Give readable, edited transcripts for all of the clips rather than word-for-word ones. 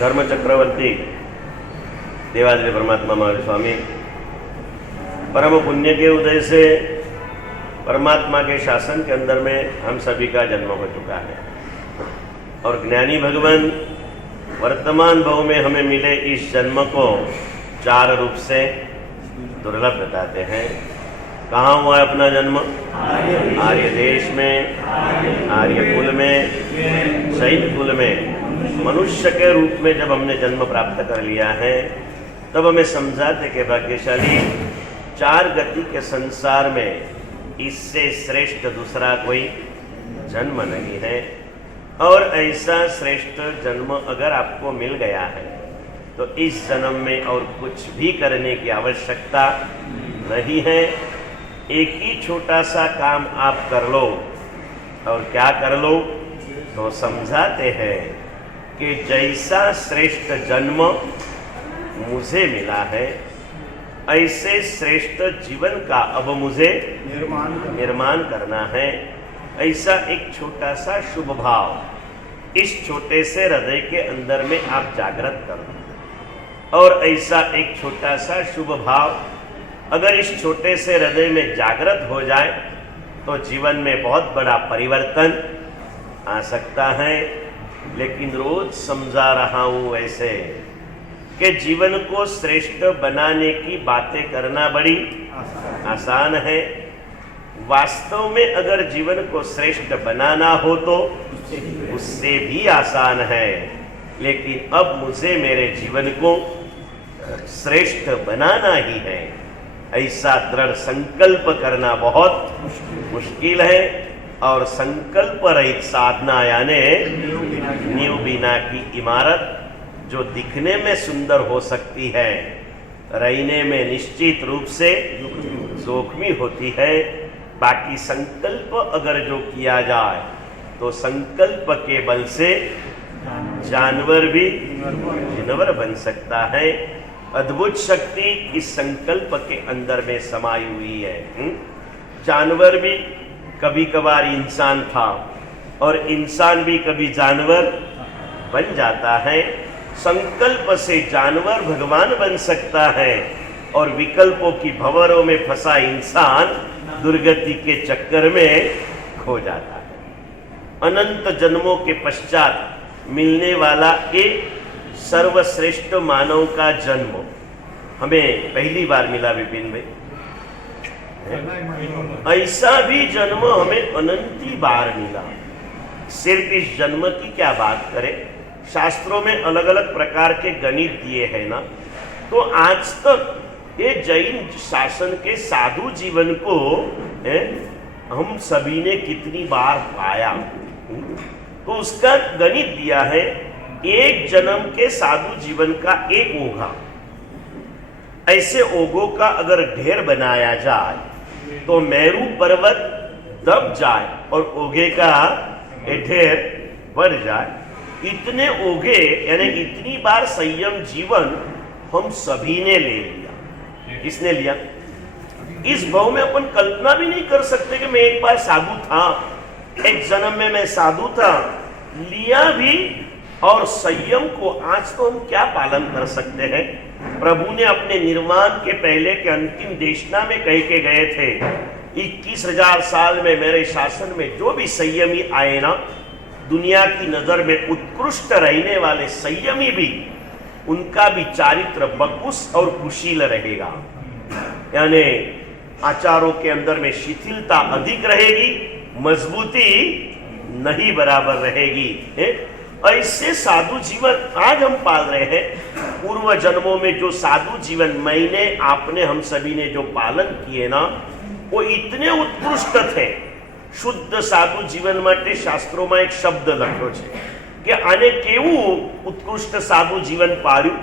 धर्म चक्रवर्ती देवादिदेव परमात्मा महावीर स्वामी परम पुण्य के उदय से परमात्मा के शासन के अंदर में हम सभी का जन्म हो चुका है और ज्ञानी भगवान वर्तमान भाव में हमें मिले इस जन्म को चार रूप से दुर्लभ बताते हैं। कहाँ हुआ है अपना जन्म? आर्य देश में, आर्य कुल में, शैव कुल में मनुष्य के रूप में जब हमने जन्म प्राप्त कर लिया है तब हमें समझाते कि भाग्यशाली चार गति के संसार में इससे श्रेष्ठ दूसरा कोई जन्म नहीं है और ऐसा श्रेष्ठ जन्म अगर आपको मिल गया है तो इस जन्म में और कुछ भी करने की आवश्यकता नहीं है। एक ही छोटा सा काम आप कर लो और क्या कर लो तो समझाते हैं कि जैसा श्रेष्ठ जन्म मुझे मिला है ऐसे श्रेष्ठ जीवन का अब मुझे निर्माण करना है। ऐसा एक छोटा सा शुभ भाव इस छोटे से हृदय के अंदर में आप जागृत करो और ऐसा एक छोटा सा शुभ भाव अगर इस छोटे से हृदय में जागृत हो जाए तो जीवन में बहुत बड़ा परिवर्तन आ सकता है। लेकिन रोज समझा रहा हूं ऐसे कि जीवन को श्रेष्ठ बनाने की बातें करना बड़ी आसान है। वास्तव में अगर जीवन को श्रेष्ठ बनाना हो तो उससे भी आसान है। लेकिन अब मुझे मेरे जीवन को श्रेष्ठ बनाना ही है ऐसा दृढ़ संकल्प करना बहुत मुश्किल है और संकल्प रहित साधना यानी नींव बिना की इमारत जो दिखने में सुंदर हो सकती है रहने में निश्चित रूप से जोखमी होती है। बाकी संकल्प अगर जो किया जाए तो संकल्प के बल से जानवर भी जिनवर बन सकता है। अद्भुत शक्ति इस संकल्प के अंदर में समाई हुई है। जानवर भी कभी कभार इंसान था और इंसान भी कभी जानवर बन जाता है। संकल्प से जानवर भगवान बन सकता है और विकल्पों की भंवरों में फंसा इंसान दुर्गति के चक्कर में खो जाता है। अनंत जन्मों के पश्चात मिलने वाला एक सर्वश्रेष्ठ मानव का जन्म हमें पहली बार मिला विपिन भाई। ऐसा भी जन्म हमें अनंती बार मिला। सिर्फ इस जन्म की क्या बात करें, शास्त्रों में अलग अलग प्रकार के गणित दिए हैं ना। तो आज तक ये जैन शासन के साधु जीवन को हम सभी ने कितनी बार पाया तो उसका गणित दिया है। एक जन्म के साधु जीवन का एक ओघा, ऐसे ओघों का अगर ढेर बनाया जाए तो मेरू पर्वत दब जाए और ओघे का ढेर बढ़ जाए। इतने ओघे यानी इतनी बार संयम जीवन हम सभी ने ले लिया। किसने लिया? इस भाव में अपन कल्पना भी नहीं कर सकते कि मैं एक बार साधु था, एक जन्म में मैं साधु था, लिया भी। और संयम को आज तो हम क्या पालन कर सकते हैं? प्रभु ने अपने निर्माण के पहले के अंतिम देशना में कह के गए थे 21,000 साल में मेरे शासन में जो भी संयमी आए ना, दुनिया की नजर में उत्कृष्ट रहने वाले संयमी भी, उनका भी चारित्र बकुस और कुशील रहेगा। यानी आचारों के अंदर में शिथिलता अधिक रहेगी, मजबूती नहीं बराबर रहेगी। ऐसे साधु जीवन आज हम पाल रहे हैं। पूर्व जन्मों में जो साधु जीवन मैंने आपने हम सभी ने जो पालन किए ना, वो इतने उत्कृष्ट थे। शुद्ध साधु जीवन માટે શાસ્ત્રોમાં એક શબ્દ લખ્યો છે કે આને કેવું ઉત્કૃષ્ટ સાધુ જીવન પાળ્યું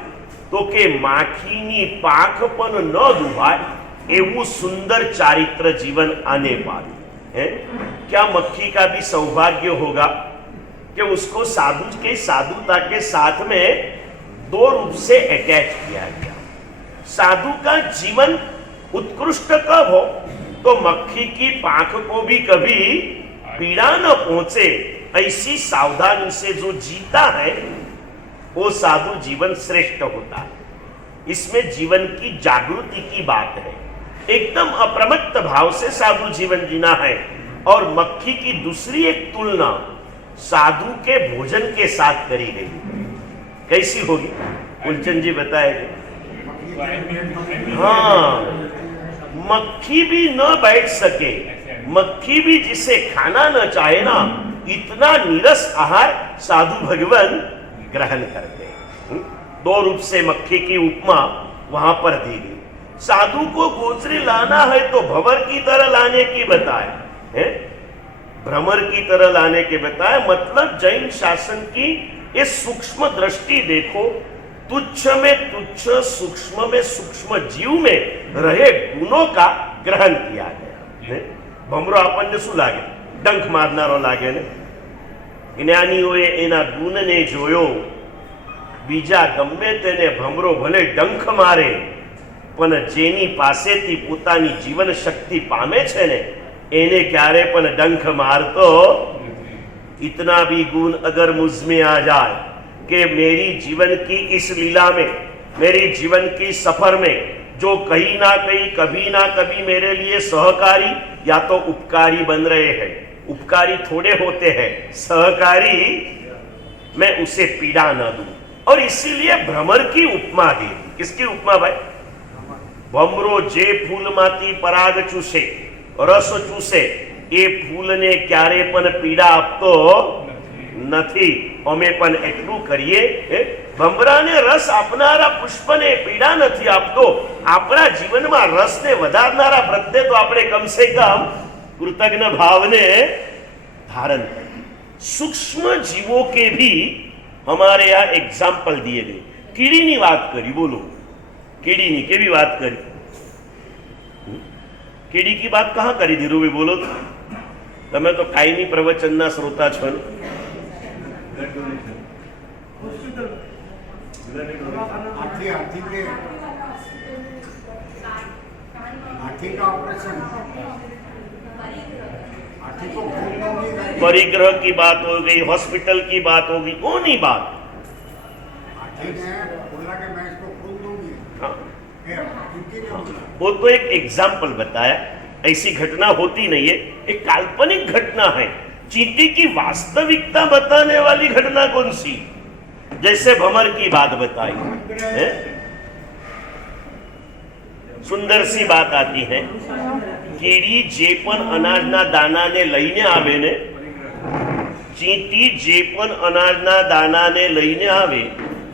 તો કે માખીની પાંખ પણ ન દુભાય એવું સુંદર ચારિત્ર जीवन आने पाळ्યું है। क्या मक्खी का भी सौभाग्य होगा कि उसको साधु के साधुता के साथ में दो रूप से अटैच किया गया। साधु का जीवन उत्कृष्ट कब हो तो मक्खी की पांख को भी कभी पीड़ा न पहुंचे ऐसी सावधानी से जो जीता है वो साधु जीवन श्रेष्ठ होता है। इसमें जीवन की जागृति की बात है। एकदम अप्रमत्त भाव से साधु जीवन जीना है। और मक्खी की दूसरी एक तुलना साधु के भोजन के साथ करी गई। कैसी होगी कुलचंद जी बताएंगे। हाँ, मक्खी भी न बैठ सके, मक्खी भी जिसे खाना न चाहे ना, इतना नीरस आहार साधु भगवान ग्रहण करते हैं। दो रूप से मक्खी की उपमा वहां पर दी गई। साधु को गोचरी लाना है तो भंवर की तरह लाने की बताए है, भ्रमर की तरह लाने के बताए। मतलब जैन शासन की ये सूक्ष्म दृष्टि देखो। तुच्छ में तुच्छ, सूक्ष्म में सूक्ष्म जीव में रहे गुणों का ग्रहण किया गया। भमरो આપણને શું લાગે? ડંખ મારનારો લાગે ને। જ્ઞાનીઓએ એના ગુણને જોયો। બીજા ગમે તેને ભમરો ભલે ડંખ મારે, પણ જેની પાસેથી પોતાની જીવન શક્તિ પામે છે ને, એને ક્યારે પણ ડંખ મારતો। इतना भी गुण अगर मुझ में आ जाए कि मेरी जीवन की इस लीला में, मेरी जीवन की सफर में जो कहीं ना कहीं कभी ना कभी मेरे लिए सहकारी या तो उपकारी बन रहे हैं, उपकारी थोड़े होते हैं, सहकारी, मैं उसे पीड़ा न दूं। और इसीलिए भ्रमर की उपमा दी। किसकी उपमा भाई? भमरो जे फूल माती पराग चूसे, रस चूसे, એ ફૂલને ક્યારે પણ પીડા આપતો નથી। અમે પણ એટલું કરીએ, ભમરાને રસ આપનારા પુષ્પને પીડા નથી આપતો। આપણા જીવનમાં રસને વધારનારા પ્રત્યે તો આપણે કમસે કમ કૃતજ્ઞ ભાવને धारण करें। सूक्ष्म जीवों के भी हमारे यहाँ एग्जाम्पल दिए गए। कीड़ी बात करी, बोलो कीड़ी केवी बात करी? कीड़ी की बात कहाँ करी धीरूभाई? बोलो તમે તો કાયમી પ્રવચનના શ્રોતા છો ને। परिग्रह की बात हो गई, हॉस्पिटल की बात हो गई, वो नहीं बात। हाँ, वो तो एक एग्जाम्पल बताया। ऐसी घटना होती नहीं है, एक काल्पनिक घटना है। चींटी की वास्तविकता बताने वाली घटना कौन सी? जैसे भंवर की बात बताई है, सुंदर सी बात आती है। कीड़ी जे पण अनाजना दाना ने लईने आवे ने, चींटी जे पण अनाजना दाना ने लईने आवे,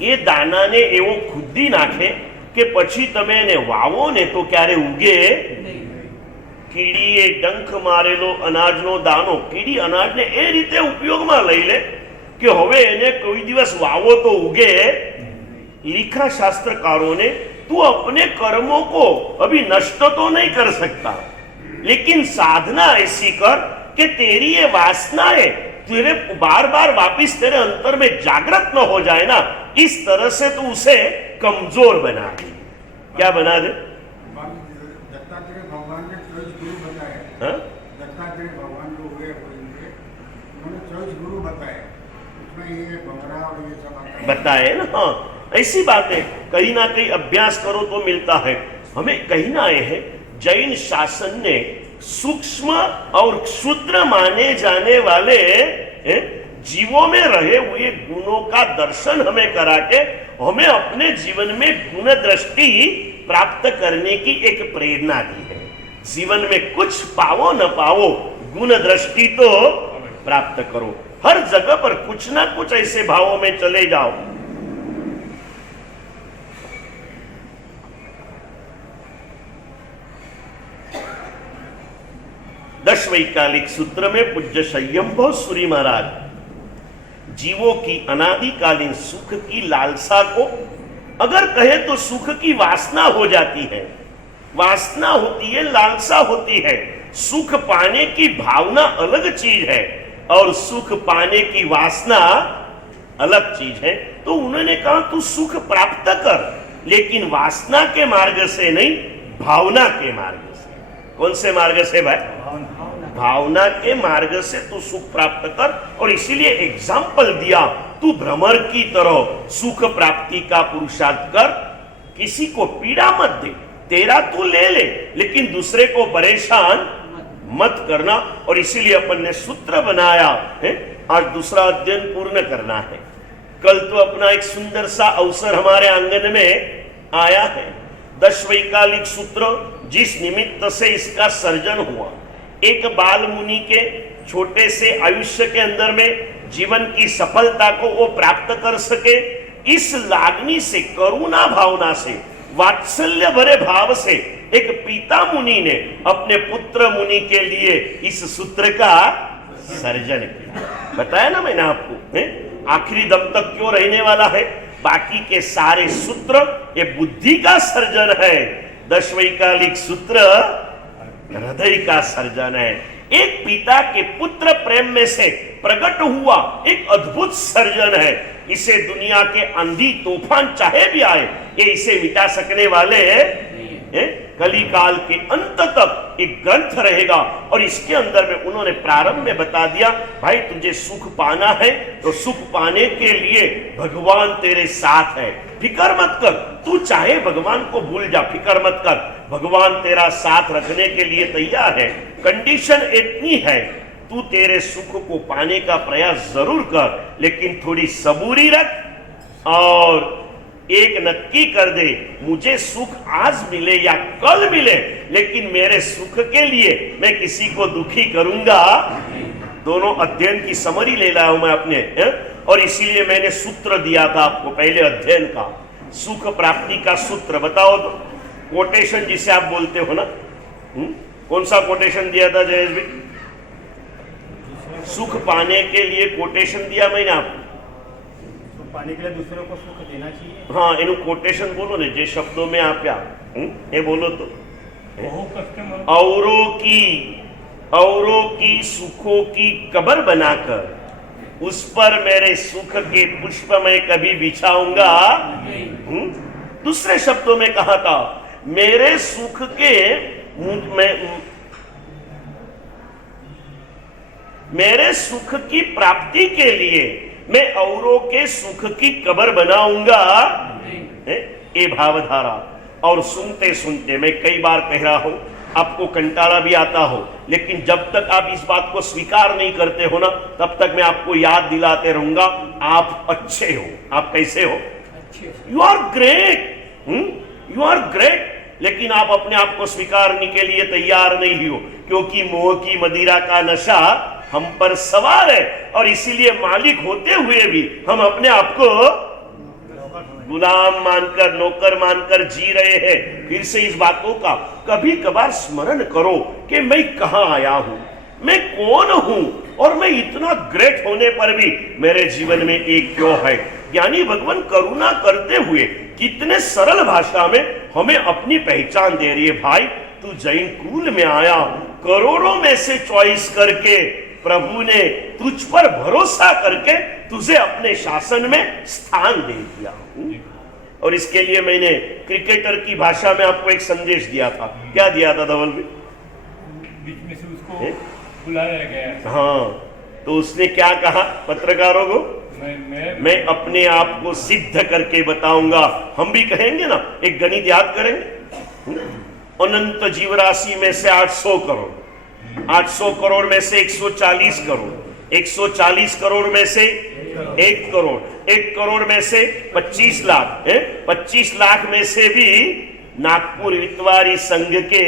ये दाना ने एवो खुदी नाखे के पछी तमे ने वावो ने तो क्यारे उगे। कीड़ीए डंख मारेलो अनाजनो दानो, कीड़ी अनाजने ए रीते उपयोगमां लई ले कि हवे एने कोई दिवस वावो तो उगे। लिखा शास्त्रकारों ने, तू अपने कर्मों को अभी नष्ट तो नहीं कर सकता, लेकिन साधना ऐसी कर कि तेरी ये वासनाएं तेरे बार बार वापिस तेरे अंतर में जागृत न हो जाए ना। इस तरह से तू उसे कमजोर बना दे। क्या बना दे? दत्तात्रेय भगवान जो हुए उन्होंने 24 गुरु बताए, उसमें ये भंवरा और ये सब बताए ना। हाँ, ऐसी बात है। कहीं ना कहीं अभ्यास करो तो मिलता है। हमें कहीं ना आए हैं, जैन शासन ने सूक्ष्म और क्षुद्र माने जाने वाले जीवों में रहे हुए गुणों का दर्शन हमें करा के हमें अपने जीवन में गुण दृष्टि प्राप्त करने की एक प्रेरणा दी है। जीवन में कुछ पाओ न पाओ, गुण दृष्टि तो प्राप्त करो। हर जगह पर कुछ ना कुछ ऐसे भावों में चले जाओ। दशवैकालिक सूत्र में पूज्य संयमभव सूरी महाराज जीवों की अनादिकालीन सुख की लालसा को, अगर कहे तो सुख की वासना हो जाती है। वासना होती है, लालसा होती है। सुख पाने की भावना अलग चीज है और सुख पाने की वासना अलग चीज है। तो उन्होंने कहा तू सुख प्राप्त कर, लेकिन वासना के मार्ग से नहीं, भावना के मार्ग से। कौन से मार्ग से भाई? भावना के मार्ग से तू सुख प्राप्त कर। और इसीलिए एग्जाम्पल दिया तू भ्रमर की तरह सुख प्राप्ति का पुरुषार्थ कर, किसी को पीड़ा मत दे, तेरा तू ले ले, लेकिन दूसरे को परेशान मत करना। और इसीलिए अपन ने सूत्र बनाया है, आज दूसरा अध्ययन पूर्ण करना है। कल तो अपना एक सुंदर सा अवसर हमारे आंगन में आया है, 10 वैकालिक सूत्र, जिस निमित्त से इसका सर्जन हुआ। एक बाल मुनि के छोटे से आयुष्य के अंदर में जीवन की सफलता को वो प्राप्त कर सके, इस लागनी से, करुणा भावना से, वात्सल्य भरे भाव से एक पिता मुनि ने अपने पुत्र मुनि के लिए इस सूत्र का सर्जन किया। बताया ना मैंने आपको, आखिरी दम तक क्यों रहने वाला है। बाकी के सारे सूत्र ये बुद्धि का सर्जन है, 10 वैकालिक सूत्र हृदय का सर्जन है। एक पिता के पुत्र प्रेम में से प्रकट हुआ एक अद्भुत सर्जन है। इसे दुनिया के आंधी तूफान चाहे भी आए, ये इसे मिटा सकने वाले कली काल के अंत तक एक ग्रंथ रहेगा। और इसके अंदर में उन्होंने प्रारंभ में बता दिया, भाई तुझे सुख पाना है तो सुख पाने के लिए भगवान तेरे साथ है, फिकर मत कर। तू चाहे भगवान को भूल जा, फिकर मत कर, भगवान तेरा साथ रखने के लिए तैयार है। कंडीशन इतनी है, तू तेरे सुख को पाने का प्रयास जरूर कर, लेकिन थोड़ी सबूरी रख और एक नक्की कर दे, मुझे सुख आज मिले या कल मिले, लेकिन मेरे सुख के लिए मैं किसी को दुखी करूंगा। दोनों अध्ययन की समरी ले लाया हूं मैं अपने, और इसीलिए मैंने सूत्र दिया था आपको पहले अध्ययन का, सुख प्राप्ति का सूत्र। बताओ तो, कोटेशन जिसे आप बोलते हो ना, कौन सा कोटेशन दिया था जयेश भाई? सुख पाने के लिए कोटेशन दिया मैंने आपको, पाने के लिए दूसरों को सुख देना चाहिए। हाँ, इन कोटेशन बोलो ने, जे शब्दों में आप क्या ये बोलो तो, औरों की सुखों की कब्र बनाकर उस पर मेरे सुख के पुष्प मैं कभी बिछाऊंगा। दूसरे शब्दों में कहा था, मेरे सुख के मेरे सुख की प्राप्ति के लिए मैं औरों के सुख की कब्र बनाऊंगा, ये भावधारा। और सुनते सुनते मैं कई बार कह रहा हूं, आपको कंटाला भी आता हो, लेकिन जब तक आप इस बात को स्वीकार नहीं करते हो ना, तब तक मैं आपको याद दिलाते रहूंगा, आप अच्छे हो। आप कैसे हो? You are great, you are great. लेकिन आप अपने आप को स्वीकारने के लिए तैयार नहीं हो, क्योंकि मोह की मदिरा का नशा हम पर सवार है, और इसीलिए मालिक होते हुए भी हम अपने आप को गुलाम मानकर, नौकर मानकर जी रहे हैं। फिर से इस बातों का कभी कभार स्मरण करो कि मैं कहां आया हूं, मैं कौन हूं, और मैं इतना ग्रेट होने पर भी मेरे जीवन में एक क्यों है। यानी भगवान करुणा करते हुए कितने सरल भाषा में हमें अपनी पहचान दे रही है। भाई तू जैन कुल में आया, करोड़ों में से चॉइस करके प्रभु ने तुझ पर भरोसा करके तुझे अपने शासन में स्थान दे दिया। और इसके लिए मैंने क्रिकेटर की भाषा में आपको एक संदेश दिया था। क्या दिया था धवल भी? बीच में से उसको बुलाया गया। हाँ, तो उसने क्या कहा पत्रकारों को? मैं अपने आप को सिद्ध करके बताऊंगा। हम भी कहेंगे ना, एक गणित याद करेंगे, अनंत जीवराशि में से 800 करोड़, 800 करोड़ में से 140 करोड़, 140 करोड़ में से 1 करोड़, 1 करोड़ में से 25 लाख, 25 लाख में से भी नागपुर इतवारी संघ के,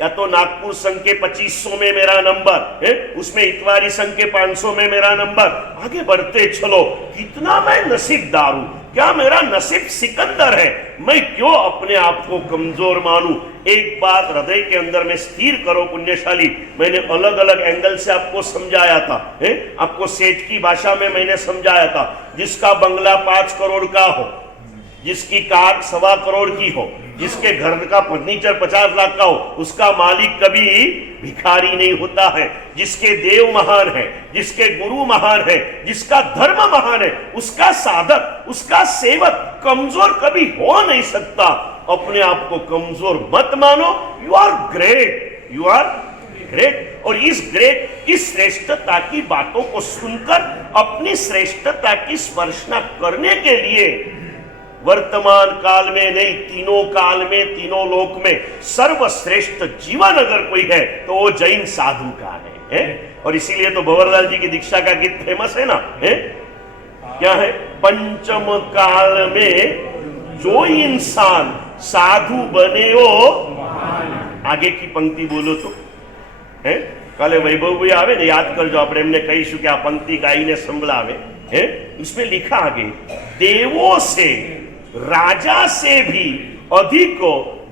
या तो नागपुर संघ के 2500 में मेरा नंबर है, उसमें इतवारी संघ के 500 में मेरा नंबर। आगे बढ़ते चलो, कितना मैं नसीबदार हूं, क्या मेरा नसीब सिकंदर है। मैं क्यों अपने आप को कमजोर मानूं। एक बात हृदय के अंदर में स्थिर करो पुण्यशाली। मैंने अलग अलग एंगल से आपको समझाया था, आपको सेठ की भाषा में मैंने समझाया था। जिसका बंगला 5 करोड़ का हो, जिसकी कार 1.25 करोड़ की हो, जिसके घर का फर्नीचर 50 लाख का हो, उसका मालिक कभी भिखारी नहीं होता है। जिसके देव महान है, जिसके गुरु महान है, जिसका धर्म महान है, उसका साधक, उसका सेवक कमजोर कभी हो नहीं सकता। अपने आप को कमजोर मत मानो। You are great, you are great. और इस श्रेष्ठता की बातों को सुनकर अपनी श्रेष्ठता की स्पर्शना करने के लिए वर्तमान काल में नहीं, तीनों काल में, तीनों लोक में सर्वश्रेष्ठ जीवन अगर कोई है तो वो जैन साधु का है? और इसीलिए तो भंवरलाल जी की दीक्षा का गीत फेमस है ना, क्या है? पंचम काल में जो इंसान साधु बने हो, आगे की पंक्ति बोलो तो काले वैभव भी आवे ने, याद करजो, આપણે એમને કહીશું કે આ પંક્તિ ગાઈને સંભળાવે। इसमें लिखा आगे, देवों से राजा से भी अधिक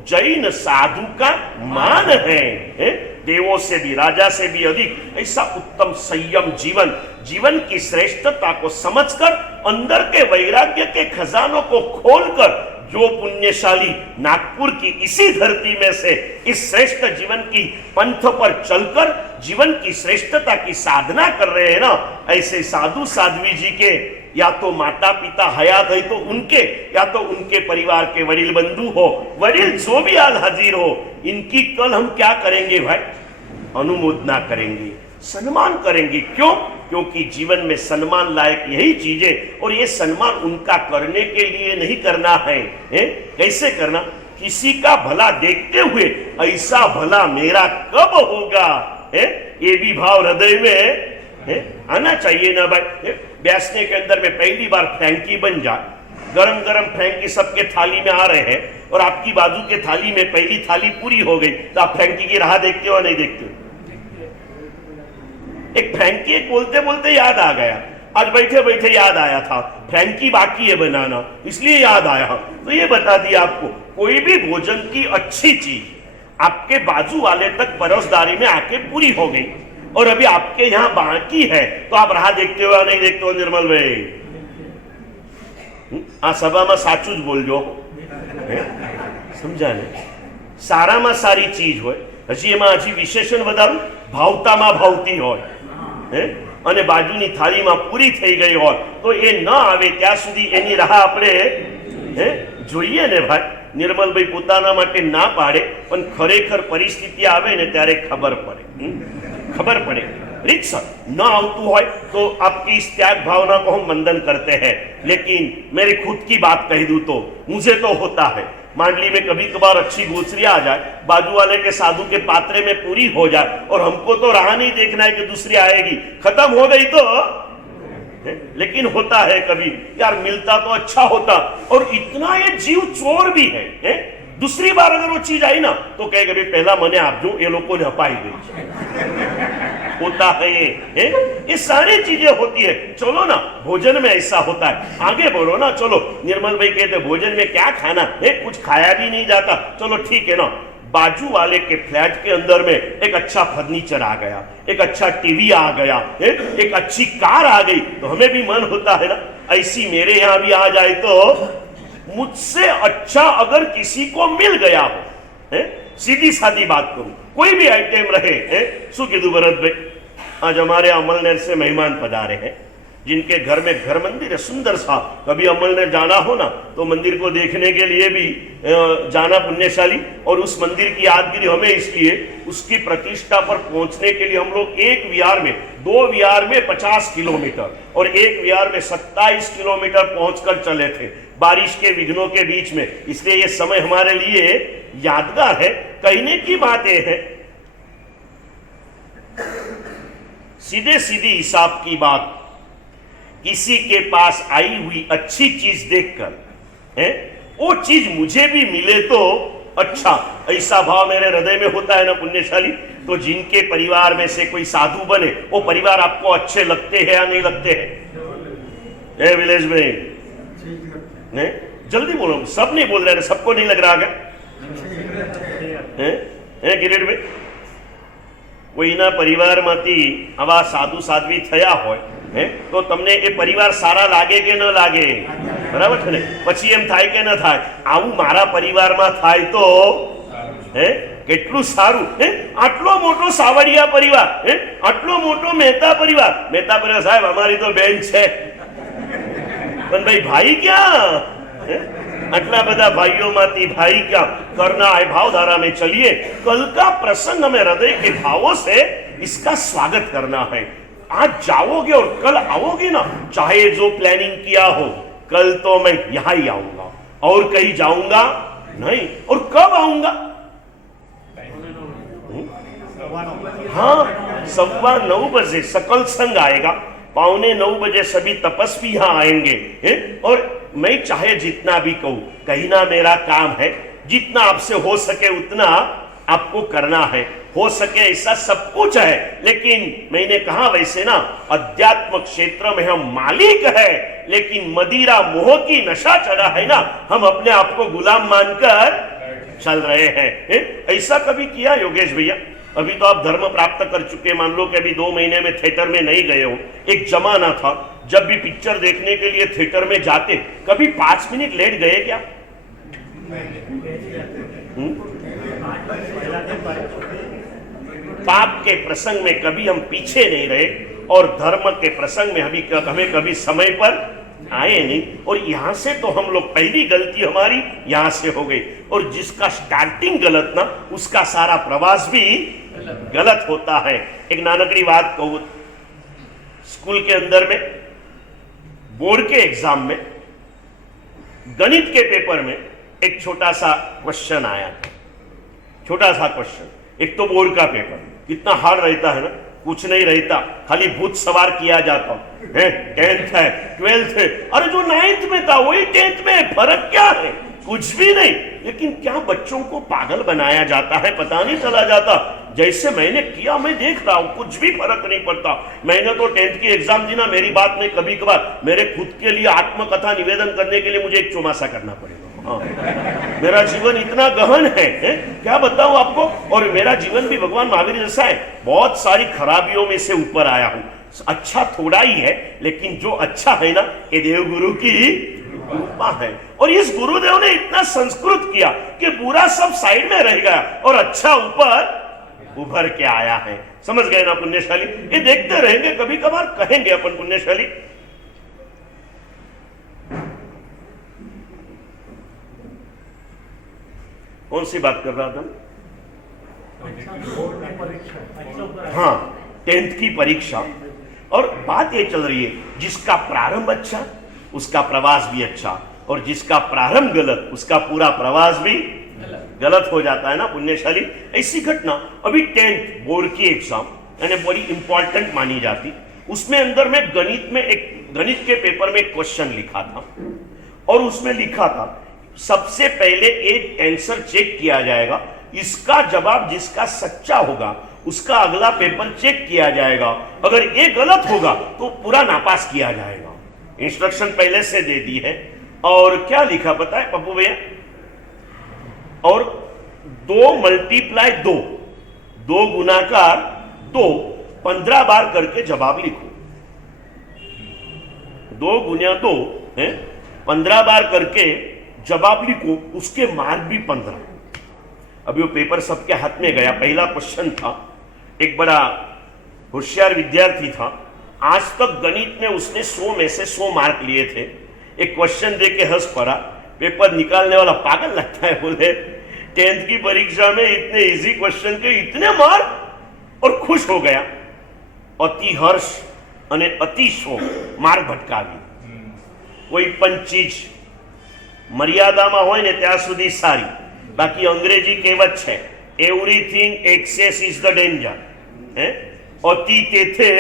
जैन साधु का मान है। देवों से भी, राजा से भी अधिक ऐसा उत्तम संयम जीवन की श्रेष्ठता को समझकर अंदर के वैराग्य के खजानों को खोलकर जो पुण्यशाली नागपुर की इसी धरती में से इस श्रेष्ठ जीवन की पंथ पर चलकर जीवन की श्रेष्ठता की साधना कर रहे हैं ना, ऐसे साधु साध्वी जी के या तो माता पिता हयात है तो उनके, या तो उनके परिवार के वडील बंधु हो, वडील जो भी आज हाजिर हो, इनकी कल हम क्या करेंगे भाई? अनुमोदना करेंगे, सम्मान करेंगे। क्यों? क्योंकि जीवन में सम्मान लायक यही चीजें, और ये सम्मान उनका करने के लिए नहीं करना है। कैसे करना? किसी का भला देखते हुए ऐसा भला मेरा कब होगा, ये भी भाव हृदय में आना चाहिए ना भाई। बैठने के अंदर में पहली बार फ्रैंकी बन जाए, गरम गरम फ्रैंकी सबके थाली में आ रहे हैं और आपकी बाजू के थाली में पहली थाली पूरी हो गई, तो आप फ्रैंकी की राह देखते हो नहीं देखते हो? एक फ्रैंकी एक बोलते बोलते याद आ गया, आज बैठे बैठे याद आया था, फ्रैंकी बाकी है बनाना, इसलिए याद आया। तो ये बता दिया आपको, कोई भी भोजन की अच्छी चीज आपके बाजू वाले तक परोसदारी में आके पूरी हो गई और अभी आपके यहाँ बाकी है, तो आप राह देखते हो या नहीं देखते हो? निर्मल भाई आ सभा में साचू ज बोलजो, समझा ने? साराમાં સારી ચીજ હોય, હજી એમાં હજી વિશેષણ વધારું, ભાવતામાં ભાવતી હોય અને બાજુની થાળીમાં પૂરી થઈ ગઈ હોય તો એ ન આવે ત્યાં સુધી એની રાહ આપણે જોઈએ ને ભાઈ। निर्मलभाई પોતાના માટે ના પાડે, પણ ખરેખર પરિસ્થિતિ આવે ને ત્યારે ખબર પડે। रिक्शा न आवतु हो तो आपकी इस त्याग भावना को हम वंदन करते हैं, लेकिन मेरी खुद की बात कह दूं तो मुझे तो होता है, मांडली में कभी कभार अच्छी गोचरी आ जाए, बाजू वाले के साधु के पात्रे में पूरी हो जाए और हमको तो राह नहीं देखना है कि दूसरी आएगी, खत्म हो गई तो, लेकिन होता है कभी यार मिलता तो अच्छा होता। और इतना ये जीव चोर भी है, दूसरी बार अगर वो चीज आई ना तो कहेगा भाई पहला मने आप जो ये लोगों ने हपाई गई होता है ये सारी चीजें होती है। चलो ना भोजन में ऐसा होता है, आगे बढ़ो ना। चलो निर्मल भाई कहते भोजन में क्या खाना है, कुछ खाया भी नहीं जाता, चलो ठीक है ना। बाजू वाले के फ्लैट के अंदर में एक अच्छा फर्नीचर आ गया, एक अच्छा टीवी आ गया, एक अच्छी कार आ गई, तो हमें भी मन होता है ना ऐसी मेरे यहाँ भी आ जाए तो मुझसे अच्छा अगर किसी को मिल गया हो, सीधी सादी बात करूं, कोई भी आइटम रहे, शू कीधु भरत भाई, आज हमारे अमलनेर से मेहमान पधारे हैं जिनके घर में घर मंदिर है सुंदर सा। कभी अमलनेर जाना हो ना तो मंदिर को देखने के लिए भी जाना पुण्यशाली, और उस मंदिर की यादगिरी हमें इसलिए उसकी प्रतिष्ठा पर पहुंचने के लिए हम लोग एक विहार में, 2 विहार में 50 किलोमीटर और एक विहार में 27 किलोमीटर पहुंचकर चले थे बारिश के विघ्नों के बीच में। इसलिए ये समय हमारे लिए यादगार है। कहने की बात यह है, सीधे सीधी हिसाब की बात, किसी के पास आई हुई अच्छी चीज देखकर वो चीज मुझे भी मिले तो अच्छा, ऐसा भाव मेरे हृदय में होता है ना पुण्यशाली। तो जिनके परिवार में से कोई साधु बने वो परिवार आपको अच्छे लगते हैं या नहीं लगते हैं? विलेज में नहीं, जल्दी बोलो, सब नहीं बोल रहे, सबको नहीं लग रहा है किरीट भाई? કોઈના પરિવારમાંથી આવા સાધુ સાધ્વી થયા હોય તો તમને એ પરિવાર સારા લાગે કે ન લાગે? બરાબર છે ને? પછી એમ થાય કે ન થાય, આવું મારા પરિવારમાં થાય તો કેટલું સારું। આટલો મોટો સાવડિયા પરિવાર, આટલો મોટો મહેતા પરિવાર સાહેબ અમારી તો બેન છે, પણ ભાઈ ક્યાં? आटला बधा भाइयोंमांथी भाई क्या करना है भावधारा में चलिए। कल का प्रसंग हमें हृदय के भावों से इसका स्वागत करना है। आज जाओगे और कल आओगे ना, चाहे जो प्लानिंग किया हो, कल तो मैं यहां ही आऊंगा और कहीं जाऊंगा नहीं। और कब आऊंगा? हाँ, 9:15 बजे सकल संघ आएगा, 8:45 बजे सभी तपस्वी यहां आएंगे और मैं चाहे जितना भी कहूं, कहीं ना मेरा काम है, जितना आपसे हो सके उतना आपको करना है, हो सके ऐसा सब कुछ है। लेकिन मैंने कहा वैसे ना, अध्यात्म क्षेत्र में हम मालिक है, लेकिन मदिरा मोह की नशा चढ़ा है ना, हम अपने आप को गुलाम मानकर चल रहे हैं। ऐसा कभी किया योगेश भैया? अभी तो आप धर्म प्राप्त कर चुके, मान लो कि अभी 2 महीने में थिएटर में नहीं गए हो। एक जमाना था जब भी पिक्चर देखने के लिए थिएटर में जाते, कभी 5 मिनट लेट गए क्या? पाप के प्रसंग में कभी हम पीछे नहीं रहे और धर्म के प्रसंग में हमें कभी समय पर आए नहीं। और यहां से तो हम लोग, पहली गलती हमारी यहां से हो गई। और जिसका स्टार्टिंग गलत ना, उसका सारा प्रवास भी गलत होता है। एक नानकड़ी बात कहूं, स्कूल के अंदर में बोर्ड के एग्जाम में गणित के पेपर में एक छोटा सा क्वेश्चन आया। छोटा सा क्वेश्चन, एक तो बोर्ड का पेपर कितना हार्ड रहता है ना, कुछ नहीं रहता, खाली भूत सवार किया जाता है। 10th है, 12th है, अरे जो 9th में था वही 10th में है, फर्क क्या है? कुछ भी नहीं। लेकिन क्या बच्चों को पागल बनाया जाता है, पता नहीं चला जाता। जैसे मैंने किया, मैं देख रहा हूं, कुछ भी फर्क नहीं पड़ता। मैंने तो 10th की एग्जाम दी ना, मेरी बात नहीं, कभी कभार मेरे खुद के लिए आत्मकथा निवेदन करने के लिए मुझे एक चौमासा करना पड़ेगा। हाँ। मेरा जीवन इतना गहन है, क्या बताऊं आपको। और मेरा जीवन भी भगवान महावीर जैसा है, बहुत सारी खराबियों में से ऊपर आया हूं। अच्छा थोड़ा ही है, लेकिन जो अच्छा है ना, ये देव गुरु की कृपा है। और इस गुरुदेव ने इतना संस्कृत किया कि बुरा सब साइड में रह गया और अच्छा ऊपर उभर के आया है। समझ गए ना पुण्यशाली? ये देखते रहेंगे, कभी कभार कहेंगे अपन पुण्यशाली। कौन सी बात कर रहा था? हाँ, 10th की परीक्षा। और बात ये चल रही है, जिसका प्रारंभ अच्छा उसका प्रवास भी अच्छा, और जिसका प्रारंभ गलत उसका पूरा प्रवास भी गलत हो जाता है ना पुण्यशाली। ऐसी घटना, अभी 10th बोर्ड की एग्जाम यानी बड़ी इंपॉर्टेंट मानी जाती, उसमें अंदर में गणित के पेपर में एक क्वेश्चन लिखा था और उसमें लिखा था सबसे पहले एक आंसर चेक किया जाएगा, इसका जवाब जिसका सच्चा होगा उसका अगला पेपर चेक किया जाएगा, अगर ये गलत होगा तो पूरा नापास किया जाएगा। इंस्ट्रक्शन पहले से दे दी है। और क्या लिखा पता है पप्पू भैया? और 2 मल्टीप्लाई 2, 2 गुणाकार 2 15 बार करके जवाब लिखो। 2 गुना 2 है, 15 बार करके जवाब लिखो, उसके मार्क भी 15। अभी वो पेपर सबके हाथ में गया। पहला क्वेश्चन था, एक बड़ा होशियार विद्यार्थी था, आज तक गणित में उसने 100 में से 100 मार्क लिए थे। एक क्वेश्चन दे के हंस पड़ा, पेपर निकालने वाला पागल लगता है, बोले 10th की परीक्षा में इतने इजी क्वेश्चन के इतने मार्क, और खुश हो गया। अति हर्ष અને अति शोक मार्ग भटकावी। कोई पण चीज मर्यादाમાં હોય ને ત્યાં સુધી સારી, બાકી અંગ્રેજી કહેવત છે, everything access is the danger. અતિ તેથે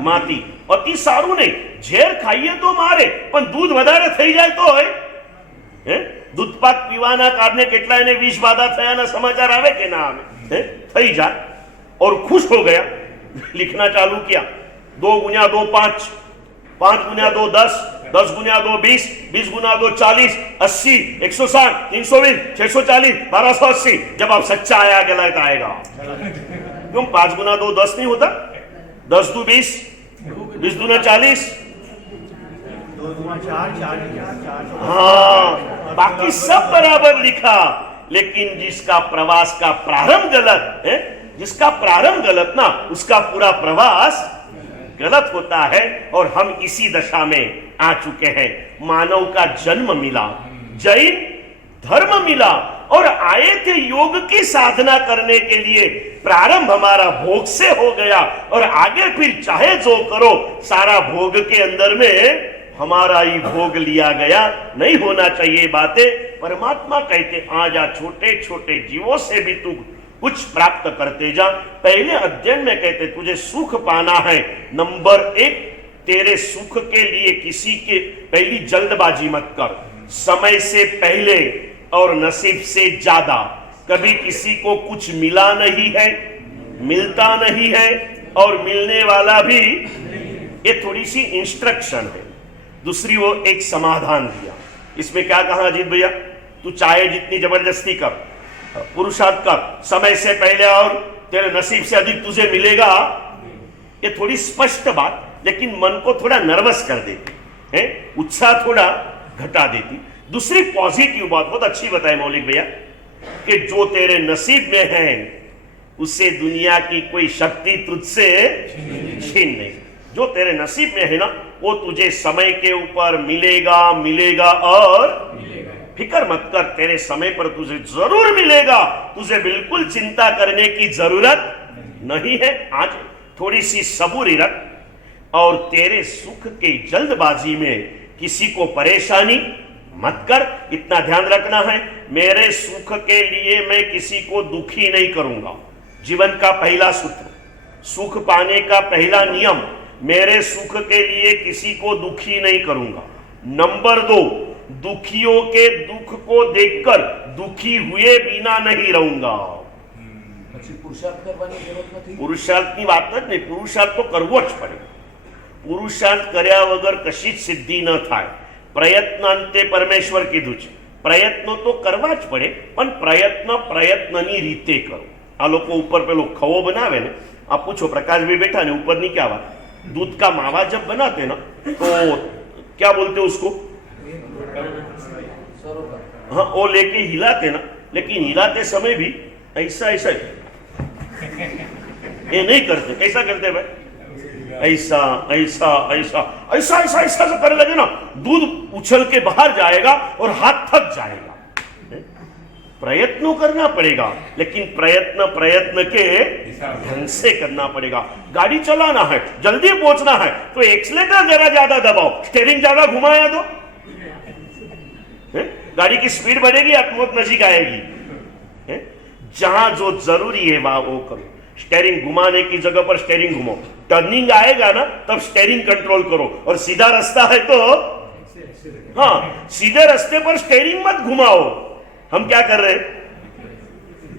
માતી। અતિ સારું નહીં, ઝેર ખાઈએ તો મારે, પણ दूध વધારે થઈ જાય તો હોય। દૂધપાક પીવાના કારણે કેટલાયને વિષ બાધા થયાના સમાચાર આવે કે ના આવે? થઈ જાય। और खुश हो गया, लिखना चालू किया। 2 गुना 2 5, 5 गुना 2 10, 10 गुना 2 20, 20 गुना 2 40, 80, 160, 320, 640, 1280। जब आप सच्चा आया गलत आएगा। क्यों? 5 गुना 2 10 नहीं होता? 10 2 20, 20 दूना 40, हाँ, बाकी सब बराबर लिखा। लेकिन जिसका प्रवास का प्रारंभ गलत है, जिसका प्रारंभ गलत ना, उसका पूरा प्रवास गलत होता है। और हम इसी दशा में आ चुके हैं। मानव का जन्म मिला, जैन धर्म मिला और आए थे योग की साधना करने के लिए। प्रारंभ हमारा भोग से हो गया और आगे फिर चाहे जो करो, सारा भोग के अंदर में हमारा ही भोग लिया गया। नहीं होना चाहिए बातें। परमात्मा कहते आ जा, छोटे छोटे जीवों से भी तू कुछ प्राप्त करते जा। पहले अध्ययन में कहते तुझे सुख पाना है, नंबर 1 तेरे सुख के लिए किसी के पहली जल्दबाजी मत कर। समय से पहले और नसीब से ज्यादा। कभी किसी को कुछ मिला नहीं है, मिलता नहीं है और मिलने वाला भी। ये थोड़ी सी इंस्ट्रक्शन है। दूसरी वो एक समाधान दिया। इसमें क्या कहा अजीत भैया, तू चाहे जितनी जबरदस्ती कर, पुरुषार्थ कर, समय से पहले और तेरे नसीब से अधिक तुझे मिलेगा। ये थोड़ी स्पष्ट बात, लेकिन मन को थोड़ा नर्वस कर देती है, उत्साह थोड़ा घटा देती। दूसरी पॉजिटिव बात बहुत अच्छी बताई मौलिक भैया कि जो तेरे नसीब में है उसे दुनिया की कोई शक्ति तुझसे छीन नहीं। जो तेरे नसीब में है ना, वो तुझे समय के ऊपर मिलेगा, मिलेगा और फिक्र मत कर, तेरे समय पर तुझे जरूर मिलेगा। तुझे बिल्कुल चिंता करने की जरूरत नहीं है। आज थोड़ी सी सबूरी रख और तेरे सुख के जल्दबाजी में किसी को परेशानी मत कर। इतना ध्यान रखना है, मेरे सुख के लिए मैं किसी को दुखी नहीं करूंगा। जीवन का पहला सूत्र, सुख पाने का पहला नियम, मेरे सुख के लिए किसी को दुखी नहीं करूंगा। नंबर 2, दुखियों के दुख को देखकर दुखी हुए बिना नहीं रहूंगा। पुरुषार्थ करવાની જરૂર નથી। પુરુષાર્થની વાત જ નહીં, પુરુષાર્થ તો કરવો જ પડે। પુરુષાર્થ કર્યા વગર કશી જ સિદ્ધિ ન થાય। પ્રયત્ન અંતે પરમેશ્વર કીધું છે, પ્રયત્નો તો કરવા જ પડે, પણ પ્રયત્ન પ્રયત્નની રીતે કરો। આ લોકો ઉપર પેલો ખવો બનાવે ને, આ પૂછો પ્રકાશભાઈ बैठा ने ऊपर नहीं क्या बात, दूध का मावा जब बनाते ना तो क्या बोलते उसको, हाँ वो लेके हिलाते ना, लेकिन हिलाते समय भी ऐसा ऐसा ये नहीं करते। कैसा करते भाई, ऐसा ऐसा ऐसा ऐसा ऐसा ऐसा ऐसा करने लगे ना, दूध उछल के बाहर जाएगा और हाथ थक जाएगा। प्रयत्नों करना पड़ेगा, लेकिन प्रयत्न प्रयत्न के ढंग से करना पड़ेगा। गाड़ी चलाना है, जल्दी पहुंचना है तो एक्सीलेटर जरा ज्यादा दबाओ, स्टीयरिंग ज्यादा घुमाया दो, गाड़ी की स्पीड बढ़ेगी, आप बहुत नजीक आएगी। जहां जो जरूरी है वहां वो करो। स्टीयरिंग घुमाने की जगह पर स्टीयरिंग घुमाओ, टर्निंग आएगा ना तब स्टीयरिंग कंट्रोल करो। और सीधा रास्ता है तो हाँ, सीधे रास्ते पर स्टीयरिंग मत घुमाओ। हम क्या कर रहे हैं,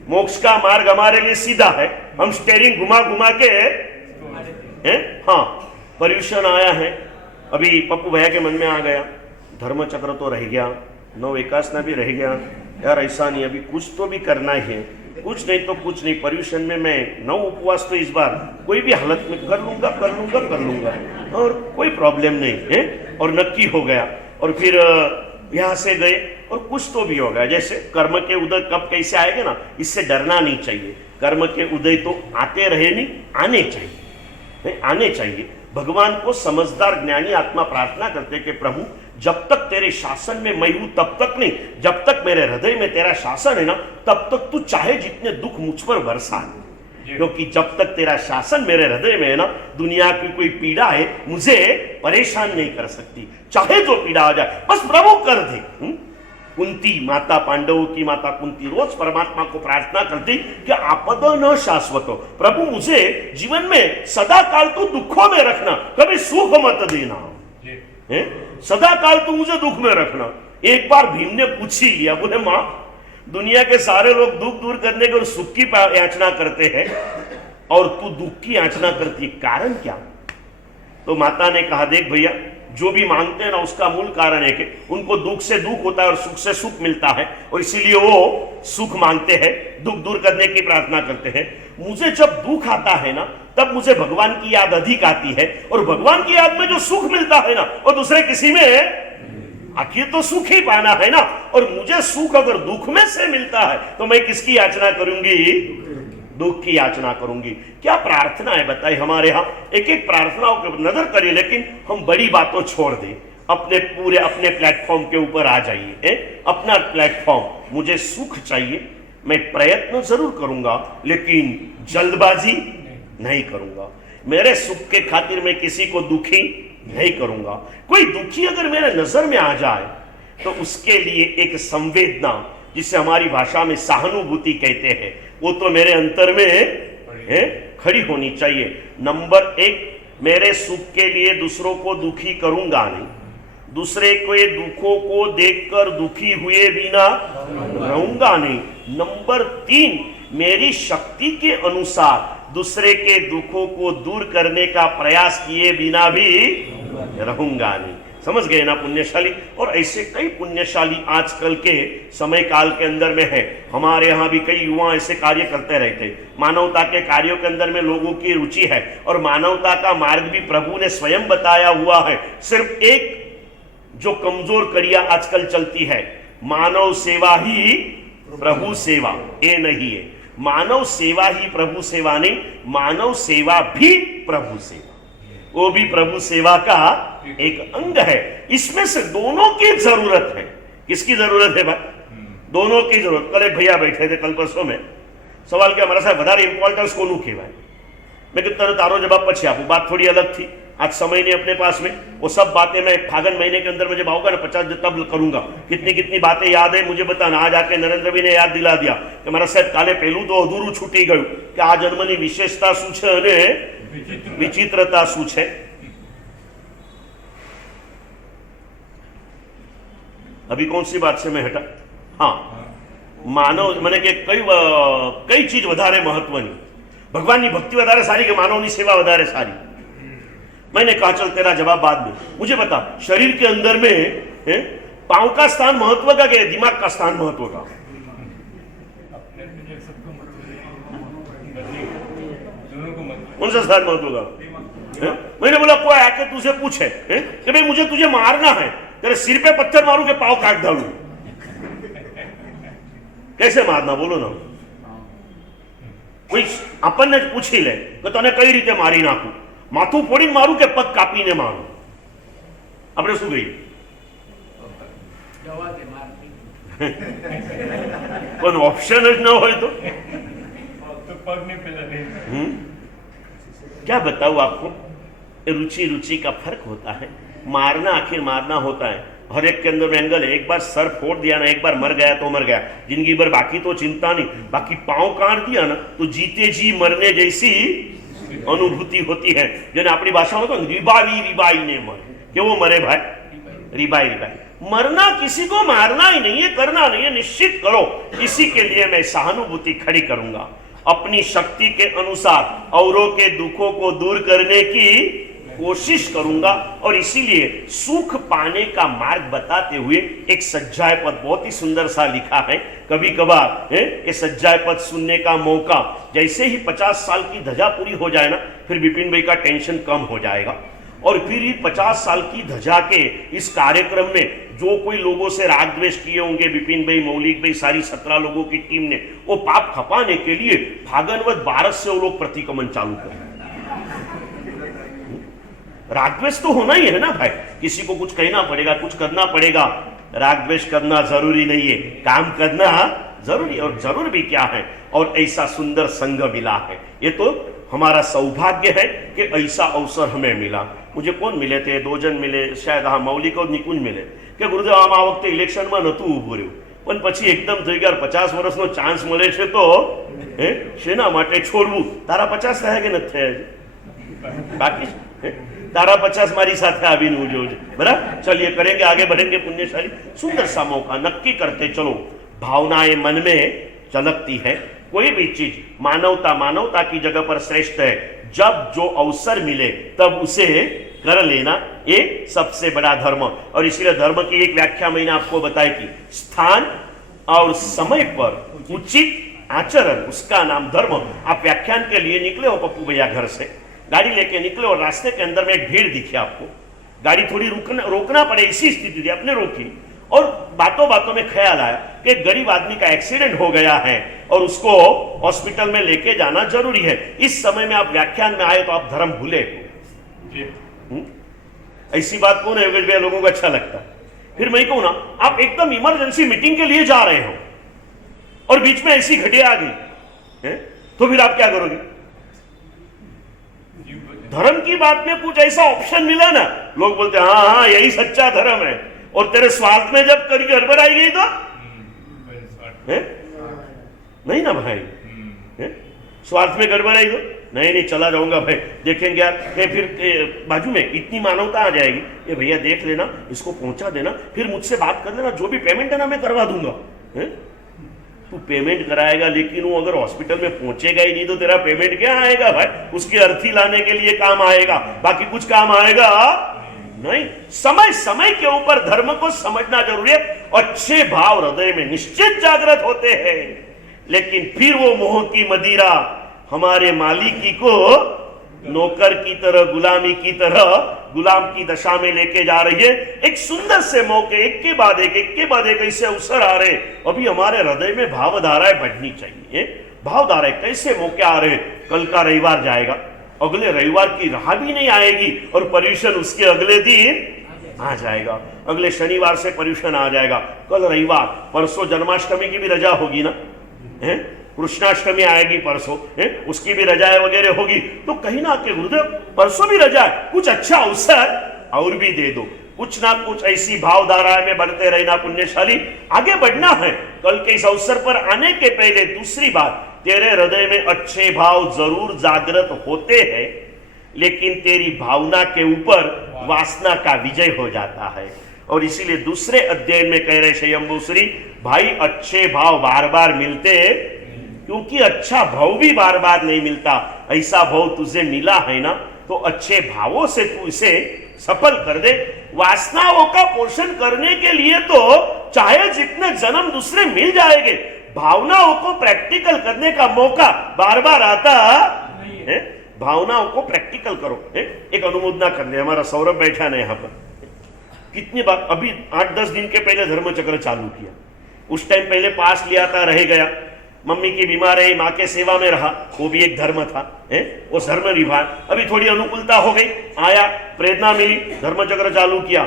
मोक्ष का मार्ग हमारे लिए सीधा है, हम स्टीयरिंग घुमा घुमा के हैं। हाँ, पर्यूषण आया है, अभी पप्पू भैया के मन में आ गया, धर्म चक्र तो रह गया, नव एकासना भी रह गया, यार ऐसा नहीं, अभी कुछ तो भी करना ही है, कुछ नहीं तो कुछ नहीं। पर्यूषण में मैं 9 उपवास तो इस बार कोई भी हालत में कर लूंगा और कोई प्रॉब्लम नहीं है। और नक्की हो गया, और फिर यहां से गए और कुछ तो भी हो गया। जैसे कर्म के उदय कब कैसे आएंगे ना, इससे डरना नहीं चाहिए। कर्म के उदय तो आते रहे नहीं, आने चाहिए, आने चाहिए। भगवान को समझदार ज्ञानी आत्मा प्रार्थना करते कि प्रभु जब तक तेरे शासन में मैं हूं तब तक नहीं, जब तक मेरे हृदय में तेरा शासन है ना तब तक तू चाहे जितने दुख मुझ पर बरसा, क्योंकि जब तक तेरा शासन मेरे हृदय में है ना, दुनिया की कोई पीड़ा है मुझे परेशान नहीं कर सकती, चाहे जो पीड़ा आ जाए बस प्रभु कर दे। कुंती माता, पांडवों की माता कुंती रोज परमात्मा को प्रार्थना करती कि आपद न शाश्वत हो, प्रभु मुझे जीवन में सदा काल तू दुखों में रखना, कभी सुख मत देना, सदा काल तू मुझे दुख में रखना। एक बार भीम ने पूछ ही लिया, बोले मां दुनिया के सारे लोग दुख दूर करने के और सुख की याचना करते हैं और तू दुख की याचना करती है, कारण क्या? तो माता ने कहा देख भैया, जो भी मांगते हैं ना उसका मूल कारण है कि उनको दुख से दुख होता है और सुख से सुख मिलता है, और इसीलिए वो सुख मांगते हैं, दुख दूर करने की प्रार्थना करते हैं। मुझे जब दुख आता है ना तब मुझे भगवान की याद अधिक आती है, और भगवान की याद में जो सुख मिलता है ना वो दूसरे किसी में, आखिर तो सुख ही पाना है ना, और मुझे सुख अगर दुख में से मिलता है तो मैं किसकी याचना करूंगी? दुख की याचना करूंगी। क्या प्रार्थना है बताइए हमारे यहाँ, एक एक प्रार्थनाओं के नजर करिए, लेकिन हम बड़ी बातों छोड़ दें। अपने पूरे अपने प्लेटफॉर्म के ऊपर आ जाइए, अपना प्लेटफॉर्म। मुझे सुख चाहिए, मैं प्रयत्न जरूर करूंगा लेकिन जल्दबाजी नहीं करूंगा। मेरे सुख के खातिर मैं किसी को दुखी नहीं करूंगा। कोई दुखी अगर मेरे नजर में आ जाए तो उसके लिए एक संवेदना, जिसे हमारी भाषा में सहानुभूति कहते हैं, वो तो मेरे अंतर में खड़ी होनी चाहिए। नंबर 1, मेरे सुख के लिए दूसरों को दुखी करूंगा नहीं, दूसरे के दुखों को देखकर दुखी हुए बिना रहूंगा नहीं। नंबर 3, मेरी शक्ति के अनुसार दूसरे के दुखों को दूर करने का प्रयास किए बिना भी रहूंगा नहीं। समझ गए ना पुण्यशाली? और ऐसे कई पुण्यशाली आजकल के समय काल के अंदर में है। हमारे यहाँ भी कई युवा ऐसे कार्य करते रहते। मानवता के कार्यों के अंदर में लोगों की रुचि है और मानवता का मार्ग भी प्रभु ने स्वयं बताया हुआ है। सिर्फ एक जो कमजोर कड़िया आजकल चलती है, मानव सेवा ही प्रभु सेवा, ये नहीं है। मानव सेवा ही प्रभु सेवा नहीं, मानव सेवा भी प्रभु सेवा, वो भी प्रभु सेवा का एक अंग है। इसमें से दोनों की जरूरत है। किसकी जरूरत है भाई? दोनों की जरूरत। कल एक भैया बैठे थे कल परसों में, सवाल किया, हमारा साहब વધારે इंपॉर्टेंस कोनू कहेवाय? मैं कहता तारो जवाब पछी आपू। बात थोड़ी अलग थी, आज समय नहीं अपने पास में। वो सब बातें मैं फागन महीने के अंदर मुझे भावगा ना 50 तब करूंगा। कितनी कितनी बातें याद है मुझे बताना। आज आके नरेंद्र भाई ने याद दिला दिया कि मारा साहब काले पहलू तो अधूरू छूटी गયું कि आ जन्मनी विशेषता શું છે અને विचित्रता શું છે। अभी कौन सी बात से मैं हटा? हाँ, मानव मैंने कि कई चीज વધારે મહત્વની, ભગવાનની ભક્તિ વધારે સારી કે માનવની સેવા વધારે सारी? मैंने कहा चल तेरा जवाब बाद में। मुझे बता, शरीर के अंदर में पांव का स्थान महत्व का क्या, दिमाग का स्थान महत्व का? कौन सा स्थान महत्व का? मैंने बोला कोई आके तुझे पूछे कि भाई मुझे तुझे मारना है, तेरे सिर पे पत्थर मारूं के पांव काट डालूं, कैसे मारना बोलो ना? कोई अपन ने पूछी ले कि तने कई रीते मारी नाखूं, माथું ફોડીને મારું કે પગ કાપીને મારું? આપણે શું કહીએ? પણ ઓપ્શન જ ન હોય तो पग नहीं पहला नहीं। क्या बताऊं आपको, रुचि रुचि का फर्क होता है। मारना आखिर मारना होता है, हर एक के अंदर में एंगल है। एक बार सर फोड़ दिया ना, एक बार मर गया तो मर गया, जिंदगी भर बाकी तो चिंता नहीं। बाकी पांव काट दिया ना तो जीते जी मरने जैसी अनुभूति होती है। જેને આપણી ભાષામાં તો રીબાઈ રીબાઈને મરે, કેવો મરે ભાઈ? રીબાઈ રીબાઈ। मरना किसी को मारना ही नहीं है, करना नहीं है, निश्चित करो। इसी के लिए मैं सहानुभूति खड़ी करूंगा, अपनी शक्ति के अनुसार औरों के दुखों को दूर करने की कोशिश करूंगा। और इसीलिए सुख पाने का मार्ग बताते हुए एक सज्जाय पद बहुत ही सुंदर सा लिखा है। कभी कभार ये सज्जाय पद सुनने का मौका, जैसे ही 50 साल की धजा पूरी हो जाए ना, फिर विपिन भाई का टेंशन कम हो जाएगा। और फिर ही 50 साल की धजा के इस कार्यक्रम में जो कोई लोगों से राग द्वेष किए होंगे, विपिन भाई, मौलिक भाई, सारी 17 लोगों की टीम ने, वो पाप खपाने के लिए फागनवत 12 से वो लोग प्रतिक्रमण चालू कर। रागद्वेष तो होना ही है ना भाई, किसी को कुछ कहना पड़ेगा, कुछ करना पड़ेगा। रागद्वेष करना जरूरी नहीं है, काम करना जरूरी। और जरूर भी क्या है, और ऐसा सुंदर संग मिला है। ये तो हमारा सौभाग्य है कि ऐसा अवसर हमें मिला। मुझे कौन मिले थे? 2 जन मिले, शायद हाँ मौलिक और निकुंज मिले कि गुरुदेव आम आ वखते इलेक्शन में नतुं ઊભું રહ્યું, પણ પછી એકદમ થઈ ગયા 50 વર્ષનો ચાન્સ મળે છે તો શેના માટે છોડવું? તારા 50 થયા કે નથી થયા? બાકી तारा 50 मारी साथ आवीने उजो बराबर। चलिए करेंगे, आगे बढ़ेंगे पुण्यशाली। सुंदर सा मौका, नक्की करते चलो। भावनाएं मन में झलकती है। कोई भी चीज मानवता मानवता की जगह पर श्रेष्ठ है। जब जो अवसर मिले तब उसे कर लेना, ये सबसे बड़ा धर्म। और इसलिए धर्म की एक व्याख्या मैंने आपको बताई थी, स्थान और समय पर उचित आचरण, उसका नाम धर्म। आप व्याख्यान के लिए निकले हो पप्पू भैया घर से, गाड़ी लेके निकले और रास्ते के अंदर में एक भीड़ दिखी आपको, गाड़ी थोड़ी रोकना पड़े, इसी स्थिति थी, आपने रोकी और बातों बातों में ख्याल आया कि एक गरीब आदमी का एक्सीडेंट हो गया है और उसको हॉस्पिटल में लेके जाना जरूरी है। इस समय में आप व्याख्यान में आए तो आप धर्म भूले। ऐसी बात कौन है योगेश भैया लोगों को अच्छा लगता है? फिर मैं कहूं ना, आप एकदम इमरजेंसी मीटिंग के लिए जा रहे हो और बीच में ऐसी घटिया आ गई है, तो फिर आप क्या करोगे? धर्म की बात में कुछ ऐसा ऑप्शन मिला ना, लोग बोलते हैं हाँ हाँ यही सच्चा धर्म है, और तेरे स्वार्थ में जब करी गड़बड़ आई गई तो है? नहीं ना भाई, स्वार्थ में गड़बड़ आई तो नहीं चला जाऊंगा भाई, देखेंगे यार फिर बाजू में इतनी मानवता आ जाएगी, ये भैया देख लेना, इसको पहुंचा देना, फिर मुझसे बात कर लेना, जो भी पेमेंट है ना मैं करवा दूंगा। तू पेमेंट कराएगा लेकिन वो अगर हॉस्पिटल में पहुंचेगा ही नहीं तो तेरा पेमेंट क्या आएगा भाई? उसकी अर्थी लाने के लिए काम आएगा, बाकी कुछ काम आएगा नहीं। समय समय के ऊपर धर्म को समझना जरूरी है। अच्छे भाव हृदय में निश्चित जागृत होते हैं, लेकिन फिर वो मोह की मदिरा हमारे मालिकी को नौकर की तरह, गुलामी की तरह, गुलाम की दशा में लेके जा रही है। एक सुंदर से मौके एक के बाद एक ऐसे अवसर आ रहे, अभी हमारे हृदय में भावधाराएं बढ़नी चाहिए। भावधाराएं कैसे मौके आ रहे? कल का रविवार जाएगा, अगले रविवार की राह भी नहीं आएगी और पर्यूषण उसके अगले दिन आ जाएगा, अगले शनिवार से पर्यूषण आ जाएगा, कल रविवार, परसों जन्माष्टमी की भी रजा होगी ना, है कृष्णाष्टमी आएगी परसों, है उसकी भी रजाएं वगैरह होगी, तो कहीं ना के गुरुदेव परसों भी रजा है, कुछ अच्छा अवसर और भी दे दो, कुछ ना कुछ ऐसी भावधारा में बढ़ते रहना पुण्यशाली, आगे बढ़ना है। कल के इस अवसर पर आने के पहले दूसरी बात, तेरे हृदय में अच्छे भाव जरूर जागृत होते हैं, लेकिन तेरी भावना के ऊपर वासना का विजय हो जाता है। और इसीलिए दूसरे अध्ययन में कह रहे स्वयंभूश्री भाई, अच्छे भाव बार बार मिलते, क्योंकि अच्छा भाव भी बार बार नहीं मिलता। ऐसा भाव तुझे मिला है ना, तो अच्छे भावों से तू इसे सफल कर दे। वासनाओं का पोषण करने के लिए तो चाहे जितने जन्म दूसरे मिल जाएंगे, भावनाओं को प्रैक्टिकल करने का मौका बार बार आता है। भावनाओं को प्रैक्टिकल करो। एक अनुमोदना करने, हमारा सौरभ बैठा ना यहाँ पर, कितनी बार अभी 8-10 दिन के पहले धर्मचक्र चालू किया, उस टाइम पहले पास लिया था, रह गया, मम्मी की बीमार है, माँ के सेवा में रहा, वो भी एक धर्म था, वो धर्म विभाग। अभी थोड़ी अनुकूलता हो गई, आया, प्रेरणा मिली, धर्मचक्र चालू किया,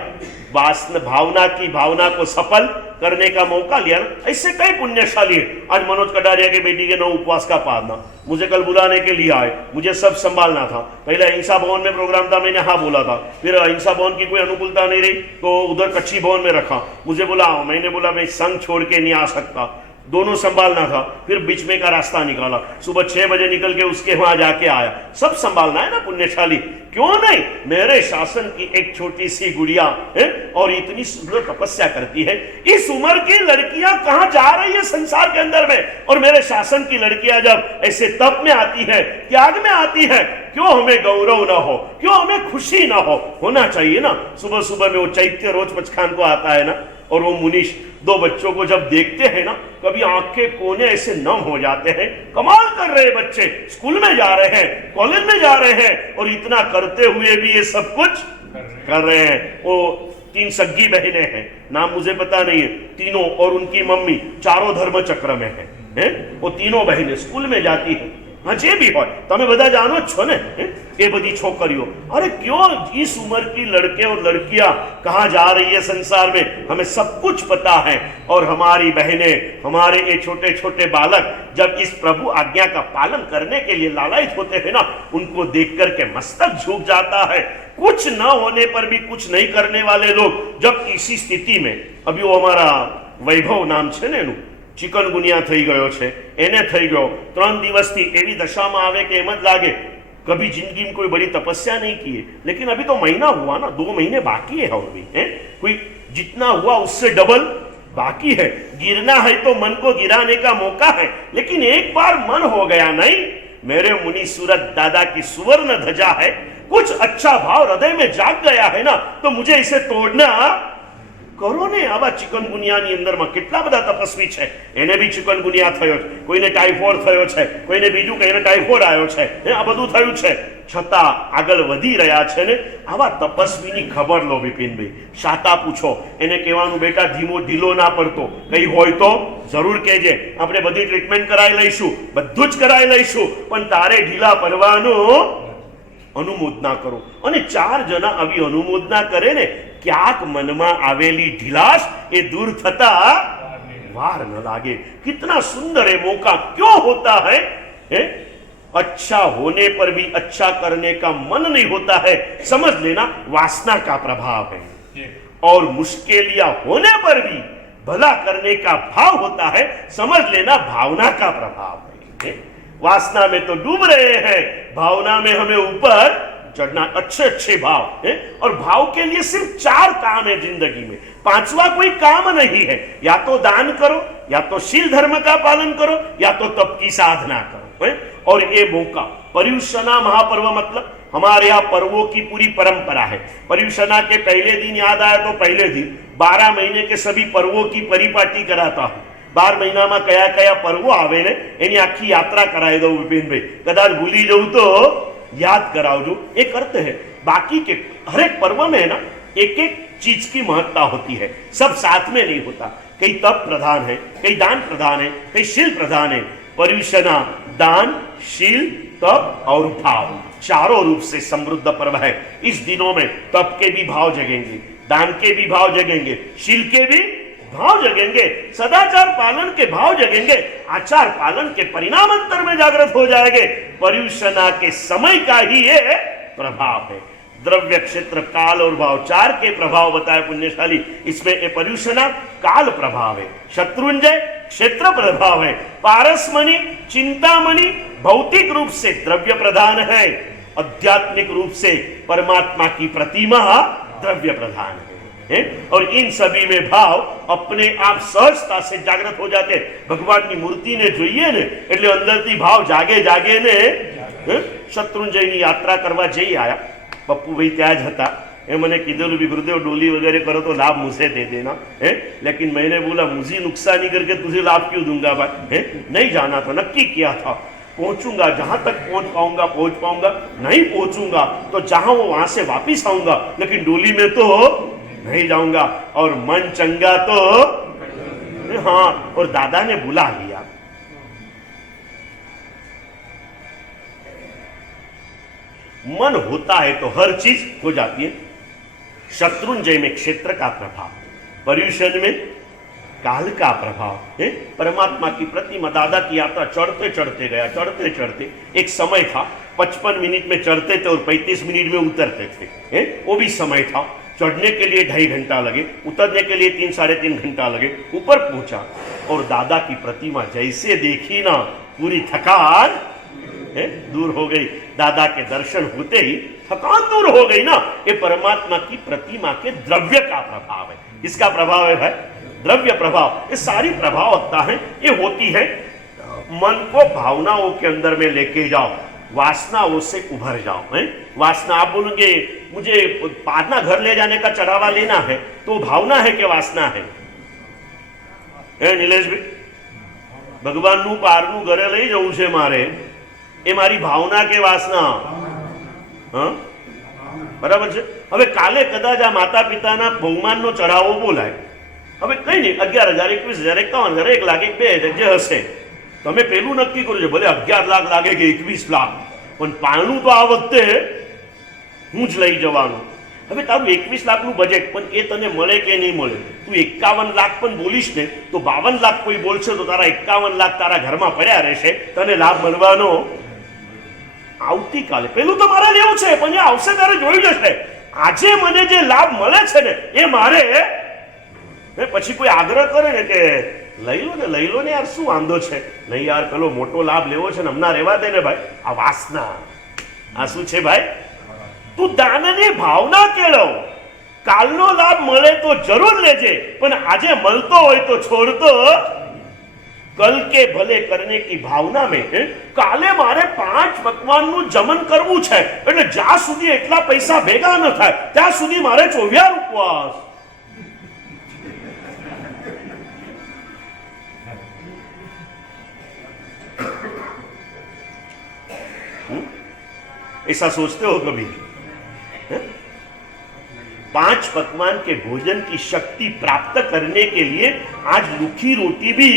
भावना की भावना को सफल करने का मौका लिया ना। ऐसे कई पुण्यशाली है। आज मनोज कटारिया के बेटी के 9 उपवास का पालना, मुझे कल बुलाने के लिए आए, मुझे सब संभालना था। पहले अहिंसा भवन में प्रोग्राम था, मैंने हाँ बोला था, फिर अहिंसा भवन की कोई अनुकूलता नहीं रही तो उधर कच्ची भवन में रखा, मुझे बोला, मैंने बोला मैं संघ छोड़ के नहीं आ सकता, दोनों संभालना था, फिर बीच में का रास्ता निकाला, सुबह 6 बजे निकल के उसके वहां जाके आया, सब संभालना है ना पुण्यशाली, क्यों नहीं। मेरे शासन की एक छोटी सी गुड़िया है और इतनी सुंदर तपस्या करती है। इस उम्र की लड़कियां कहां जा रही है संसार के अंदर में, और मेरे शासन की लड़कियां जब ऐसे तप में आती है, त्याग में आती है, क्यों हमें गौरव ना हो, क्यों हमें खुशी ना हो? होना चाहिए ना। सुबह सुबह में वो चैत्य रोज पचखान को आता है ना, और वो मुनीश 2 बच्चों को जब देखते हैं ना, कभी आंख के कोने ऐसे नम हो जाते हैं। कमाल कर रहे बच्चे, स्कूल में जा रहे हैं, कॉलेज में जा रहे हैं, और इतना करते हुए भी ये सब कुछ कर रहे हैं। वो 3 सग्गी बहनें हैं, नाम मुझे पता नहीं है, तीनों और उनकी मम्मी चारों धर्म चक्र में है। वो तीनों बहनें स्कूल में जाती है। हाँ जे भी हो, तमें બધા જાણો છો ने, ये बड़ी छोकरियों। अरे क्यों इस उम्र की लड़के और लड़कियां कहां जा रही है संसार में, हमें सब कुछ पता है। और हमारी बहनें, हमारे ये छोटे छोटे बालक जब इस प्रभु आज्ञा का पालन करने के लिए लालायित होते हैं ना, उनको देख करके मस्तक झुक जाता है। कुछ न होने पर भी कुछ नहीं करने वाले लोग जब इसी स्थिति में, अभी वो हमारा वैभव नाम છે ને એનું, चिकनगुनिया થઈ ગયો છે, એને થઈ ગયો, 3 દિવસથી એવી દશામાં આવે કે એમ જ લાગે कभी जिंदगी में कोई बड़ी तपस्या नहीं की है। लेकिन अभी तो महीना हुआ ना, 2 महीने बाकी है, और भी है कोई जितना हुआ उससे डबल बाकी है। गिरना है तो मन को गिराने का मौका है, लेकिन एक बार मन हो गया नहीं, मेरे मुनि सूरत दादा की सुवर्ण ध्वजा है, कुछ अच्छा भाव हृदय में जाग गया है ना, तो मुझे इसे तोड़ना करो ने। आवा चिकनगुनियाની અંદરમાં કેટલા બધા તપસ્વી છે, એને બી ચિકનગુનિયા થયો છે, કોઈને ટાઇફોઇડ થયો છે, કોઈને બીજું કઈને ટાઇફોઇડ આવ્યો છે, આ બધું થયું છે, છતાં આગળ વધી રહ્યા છે ને। આવા તપસ્વીની ખબર લો વિપિનભાઈ, શાતા પૂછો, એને કહેવાનું બેટા ધીમો ઢીલો ના પડતો, કઈ હોય તો જરૂર કહેજે, આપણે બધી ટ્રીટમેન્ટ કરાવી લઈશું, બધું જ કરાવી લઈશું, પણ તારે ઢીલા પડવાનું અનુમોદના કરો. અને 4 જણા આવી અનુમોદના કરે ને ક્યાંક મનમાં આવેલી ઢીલાશ એ દૂર થતા वार न लागे. कितना सुंदर है मौका. क्यों होता है? अच्छा होने पर भी अच्छा करने का मन नहीं होता है, समझ लेना वासना का प्रभाव है. और मुश्किलियां होने पर भी भला करने का भाव होता है, समझ लेना भावना का प्रभाव है. वासना में तो डूब रहे हैं, भावना में हमें ऊपर चढ़ना. अच्छे अच्छे भाव है. और भाव के लिए सिर्फ 4 काम है जिंदगी में, 5वां कोई काम नहीं है. या तो दान करो, या तो शील धर्म का पालन करो, या तो तप की साधना करो है? और ये मौका पर्युषणा महापर्व मतलब हमारे यहाँ पर्वों की पूरी परंपरा है. पर्युषणा के पहले दिन याद आया तो पहले दिन 12 महीने के सभी पर्वों की परिपाटी कराता हूं. 12 महीना में कया कया पर्वो आवे ने एनी आखी यात्रा कराई दो विपिन भाई. कदाच भूली जाऊं तो याद करावजो. ये करते हैं. बाकी के हर एक पर्व में है ना एक एक चीज की महत्ता होती है, सब साथ में नहीं होता. कई तप प्रधान है, कई दान प्रधान है, कई शील प्रधान है. पर्युषणा दान, शील, तप और भाव चारों रूप से समृद्ध पर्व है. इस दिनों में तप के भी भाव जगेंगे, दान के भी भाव जगेंगे, शील के भी भाव जगेंगे, सदाचार पालन के भाव जगेंगे, आचार पालन के परिणाम अंतर में जागृत हो जाएंगे. पर्युषणा के समय का ही ये प्रभाव है. द्रव्य, क्षेत्र, काल और भाव 4 के प्रभाव बताए पुण्यशाली. इसमें पर्युषणा काल प्रभाव है, शत्रुंजय क्षेत्र प्रभाव है, पारसमणि चिंतामणि भौतिक रूप से द्रव्य प्रधान है, आध्यात्मिक रूप से परमात्मा की प्रतिमा द्रव्य प्रधान है. और इन सभी में भाव अपने आप सहजता से जागृत हो जाते. भगवान की मूर्ति ने જોઈએ ને એટલે અંદરથી ભાવ જાગે જાગે ને. શત્રુંજયની યાત્રા કરવા જઈ આયા. પપ્પુભાઈ ત્યાં જ હતા. मैंने कीधेलू भी गुरुदेव डोली वगैरह करो तो लाभ मुझे दे देना है. लेकिन मैंने बोला मुझे नुकसान नहीं करके तुझे लाभ क्यों दूंगा भाई है. नहीं जाना था, नक्की किया था. पहुंचूंगा जहां तक पहुंच पाऊंगा, नहीं पहुंचूंगा तो जहां वो वहां से वापिस आऊंगा, लेकिन डोली में तो नहीं जाऊंगा. और मन चंगा तो हाँ. और दादा ने बुला लिया. मन होता है तो हर चीज हो जाती है. शत्रुंजय में क्षेत्र का प्रभाव, पर्युषण में काल का प्रभाव है. परमात्मा की प्रतिमा दादा की यात्रा चढ़ते चढ़ते गया, चढ़ते चढ़ते एक समय था 55 मिनट में चढ़ते थे और 35 मिनट में उतरते थे. वो भी समय था. चढ़ने के लिए 2.5 घंटा लगे, उतरने के लिए 3 साढ़े 3 घंटा लगे. ऊपर पहुंचा और दादा की प्रतिमा जैसे देखी ना पूरी थकान दूर हो गई. दादा के दर्शन होते ही थकान दूर हो गई ना. ये परमात्मा की प्रतिमा के द्रव्य का प्रभाव है. किसका प्रभाव है भाई? द्रव्य प्रभाव. ये सारी प्रभावता है, ये होती है. मन को भावनाओं के अंदर में लेके जाओ, वासनाओं से उभर जाओ. वासना आप बोलोगे मुझे पारना घर ले जाने का चढ़ावा लेना है, तो भावना है कि वासना है? नीलेश भाई, भगवान नु पारनु घरे लई जવું છે મારે, એ મારી ભાવના કે વાસના? હા, બરાબર છે. હવે કાલે કદાચ આ માતા પિતાના બહુમાનનો ચઢાવો બોલાય. હવે કઈ નહીં, 11,000 21,000 51,000 1 લાખ 2,000 જે હશે તમે પેલું નક્કી કરજો. ભલે 11 લાખ લાગે કે 21 લાખ, પણ પારણું તો આ વખતે હું જ લઈ જવાનું. હવે તારું 21 લાખનું બજેટ, પણ એ તને મળે કે નહીં મળે? તું 51 લાખ પણ બોલીશ ને તો 52 લાખ કોઈ બોલશે તો તારા 51 લાખ તારા ઘરમાં પડ્યા રહેશે. તને લાભ મળવાનો આવતીકાલે. પેલું તો મારે લેવું છે, પણ એ આવશે ત્યારે જોઈ જશે. આજે મને જે લાભ મળે છે ને એ મારે. પછી કોઈ આગ્રહ કરે ને કે લઈ લો ને યાર, શું વાંધો છે? નહીં યાર, પેલો મોટો લાભ લેવો છે ને, હમણાં રહેવા દે ને ભાઈ. આ વાસના, આ શું છે ભાઈ? તું દાનની ભાવના કેળવ. કાલનો લાભ મળે તો જરૂર લેજે, પણ આજે મળતો હોય તો છોડતો कल के भले करने की भावना में काले मारे 5 पकवानનું જમન કરવું છે. એટલે જ્યાં સુધી એટલા પૈસા ભેગા ન થાય ત્યાં સુધી મારે 24 ઉપવાસ. ऐसा सोचते हो कभी? 5 पकवान के भोजन की शक्ति प्राप्त करने के लिए आज रूखी रोटी भी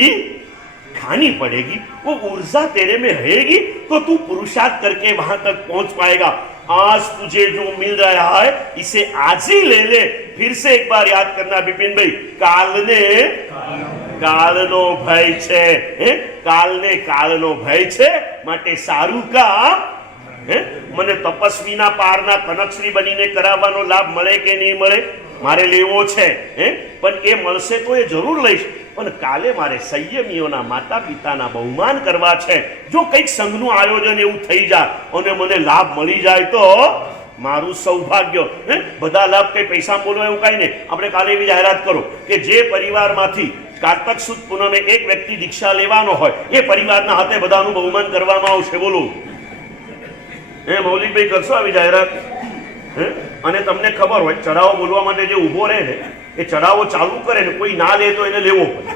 खानी पड़ेगी. वो ऊर्जा तेरे में रहेगी तो तू पुरुषार्थ करके वहां तक पहुंच पाएगा. आज तुझे जो मिल रहा है इसे आज ही ले ले। फिर से एक बार याद करना बिपिन भाई, કાલનો ભય છે, કાલને કાલનો ભય છે, માટે સારું કામ મને તપસ્વીના પારના કનકશ્રી બનીને કરાવવાનો લાભ મળે કે નહીં મળે, મારે લેવો છે, પણ એ મળશે તો એ જરૂર લઈશ, પણ કાલે મારે સંયમીઓના માતા પિતાના બહુમાન કરવા છે। જો કંઈક સંઘનું આયોજન એવું થઈ જાય અને મને લાભ મળી જાય તો મારું સૌભાગ્ય। બધા લાભ કઈ પૈસા બોલો એવું કઈ નહીં। આપણે કાલે એવી જાહેરાત કરો કે જે પરિવારમાંથી કાર્તક સુદ પૂનમે એક વ્યક્તિ દીક્ષા લેવાનો હોય એ પરિવારના હાથે બધાનું બહુમાન કરવામાં આવશે। બોલો મૌલિકભાઈ કરશો આવી જાહેરાત? અને તમને ખબર હોય ચડાવો બોલવા માટે જે ઊભો રહે ને એ ચડાવો ચાલુ કરે ને કોઈ ના લે તો એને લેવો પડે।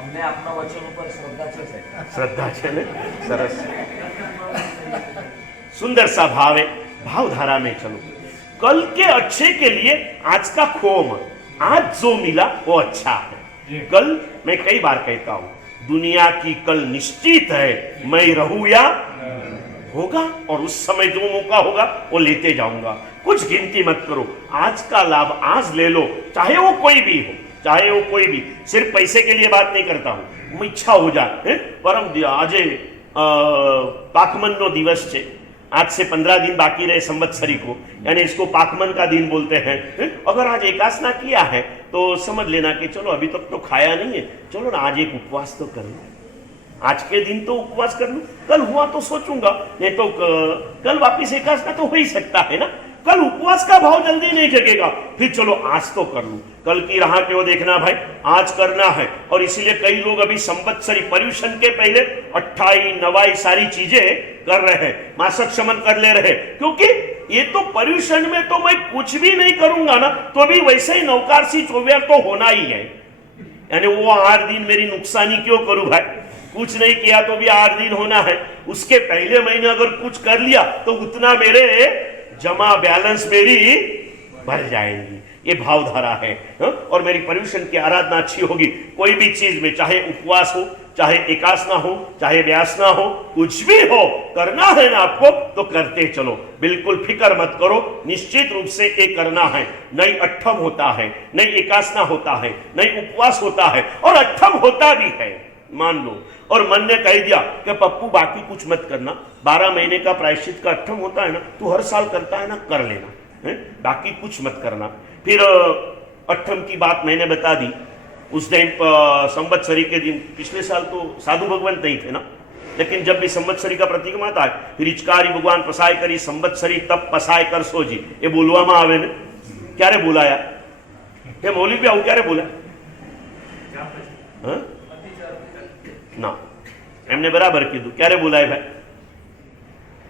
અમને આપના વચન ઉપર શ્રદ્ધા છે સાહેબ। श्रद्धा है ने सरस सुंदर सा भाव है। भावधारा में चलो, कल के अच्छे के लिए आज का खोम, आज जो मिला वो अच्छा है। कल मैं कई बार कहता हूं दुनिया की कल निश्चित है, मैं रहूं या होगा, और उस समय जो मौका होगा वो लेते जाऊंगा। कुछ गिनती मत करो, आज का लाभ आज ले लो, चाहे वो कोई भी हो, चाहे वो कोई भी। सिर्फ पैसे के लिए बात नहीं करता हूं, इच्छा हो जाए। परम आज पाखमन नो दिवस है, आज से 15 दिन बाकी रहे संवत्सरी को, यानी इसको पाखमन का दिन बोलते हैं। अगर आज एकासना किया है तो समझ लेना कि चलो अभी तक तो खाया नहीं है, चलो ना आज एक उपवास तो कर लो, आज के दिन तो उपवास कर लूं, कल हुआ तो सोचूंगा, नहीं तो कल वापिस एकासना तो हो ही सकता है ना। कल उपवास का भाव जल्दी नहीं जगेगा, फिर चलो आज तो कर लूं। कल की राह क्यों देखना भाई, आज करना है। और इसीलिए कई लोग अभी संवत्सरी पर्युषण के पहले 28 नवाई सारी चीजें कर रहे हैं, मासक शमन कर ले रहे, क्योंकि ये तो पर्युषण में तो मैं कुछ भी नहीं करूंगा ना तो भी वैसे ही नवकारसी चौव्यार तो होना ही है। यानी वो 8 दिन मेरी नुकसानी क्यों करूं भाई, कुछ नहीं किया तो भी 8 दिन होना है। उसके पहले महीने अगर कुछ कर लिया तो उतना मेरे जमा बैलेंस मेरी भर जाएंगी। ये भावधारा है। और मेरी पर्युषण की आराधना अच्छी होगी। कोई भी चीज में, चाहे उपवास हो, चाहे एकासना हो, चाहे व्यासना हो, कुछ भी हो, करना है ना आपको तो करते चलो, बिल्कुल फिक्र मत करो। निश्चित रूप से ये करना है। नहीं अट्ठम होता है, नहीं एकासना होता है, नहीं उपवास होता है, और अट्ठम होता भी है मान लो, और मन ने कह दिया कि पप्पू बाकी कुछ मत करना, 12 महीने का प्रायश्चित का अट्ठम होता है ना, तू हर साल करता है ना, कर लेना, बाकी कुछ मत करना। फिर अट्ठम की बात मैंने बता दी। उस दिन संवत्सरी के दिन, पिछले साल तो साधु भगवान नहीं थे ना, लेकिन जब भी संवत्सरी का प्रतीक आता है फिर हिचकारी भगवान पसाय करी संवत्सरी तब पसाय कर सोजी, ये बोलवा आवे ने। क्यारे बोलाया ये मौलिक भी आવું ક્યારે બોલા ના એમને બરાબર કીધું ક્યારે બોલાય ભાઈ,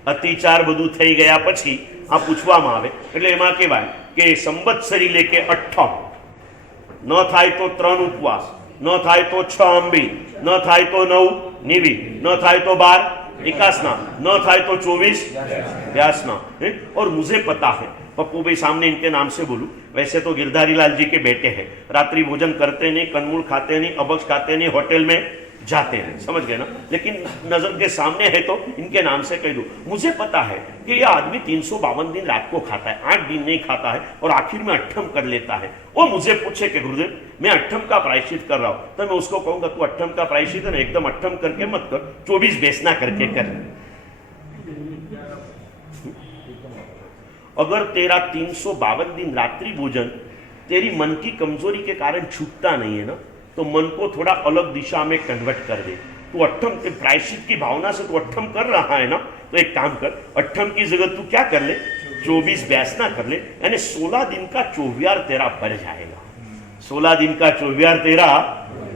અતિચાર બધું થઈ ગયા પછી આ પૂછવામાં આવે એટલે એમાં કહેવાય કે સંવત્સરી લેકે અઠ્ઠમ, ન થાય તો 3 ઉપવાસ, न थाय तो 6 अंबी, न थाय तो 9 निवी, न थाय तो 12 एकासना, न थाय तो 24 व्यासना। और मुझे पता है पप्पू भाई सामने इनके नाम से बोलूं, वैसे तो गिरधारी लाल जी के बेटे हैं, रात्रि भोजन करते नहीं, कंदमूल खाते नहीं, अबक्स खाते नहीं, होटल में जाते हैं, समझ गए ना, लेकिन नजर के सामने है तो इनके नाम से कह दूं। मुझे पता है कि यह आदमी 352 दिन रात को खाता है, 8 दिन नहीं खाता है, और आखिर में अट्ठम कर लेता है। वो मुझे पूछे कि गुरुदेव मैं अट्ठम का प्रायश्चित कर रहा हूं, तो मैं उसको कहूंगा तू अट्ठम का प्रायश्चित है ना, एकदम अट्ठम करके मत कर, 24 बेसना करके कर। अगर तेरा 352 दिन रात्रि भोजन तेरी मन की कमजोरी के कारण छूटता नहीं है ना, तो मन को थोड़ा अलग दिशा में कन्वर्ट कर दे। तू अट्ठम प्रायश्चित की भावना से तू अट्ठम कर रहा है ना, तो एक काम कर, अट्ठम की जगह तू क्या कर ले, 24 व्यासना कर ले, यानी 16 दिन का चौव्यार तेरा बढ़ जाएगा, 16 दिन का चौव्यार तेरा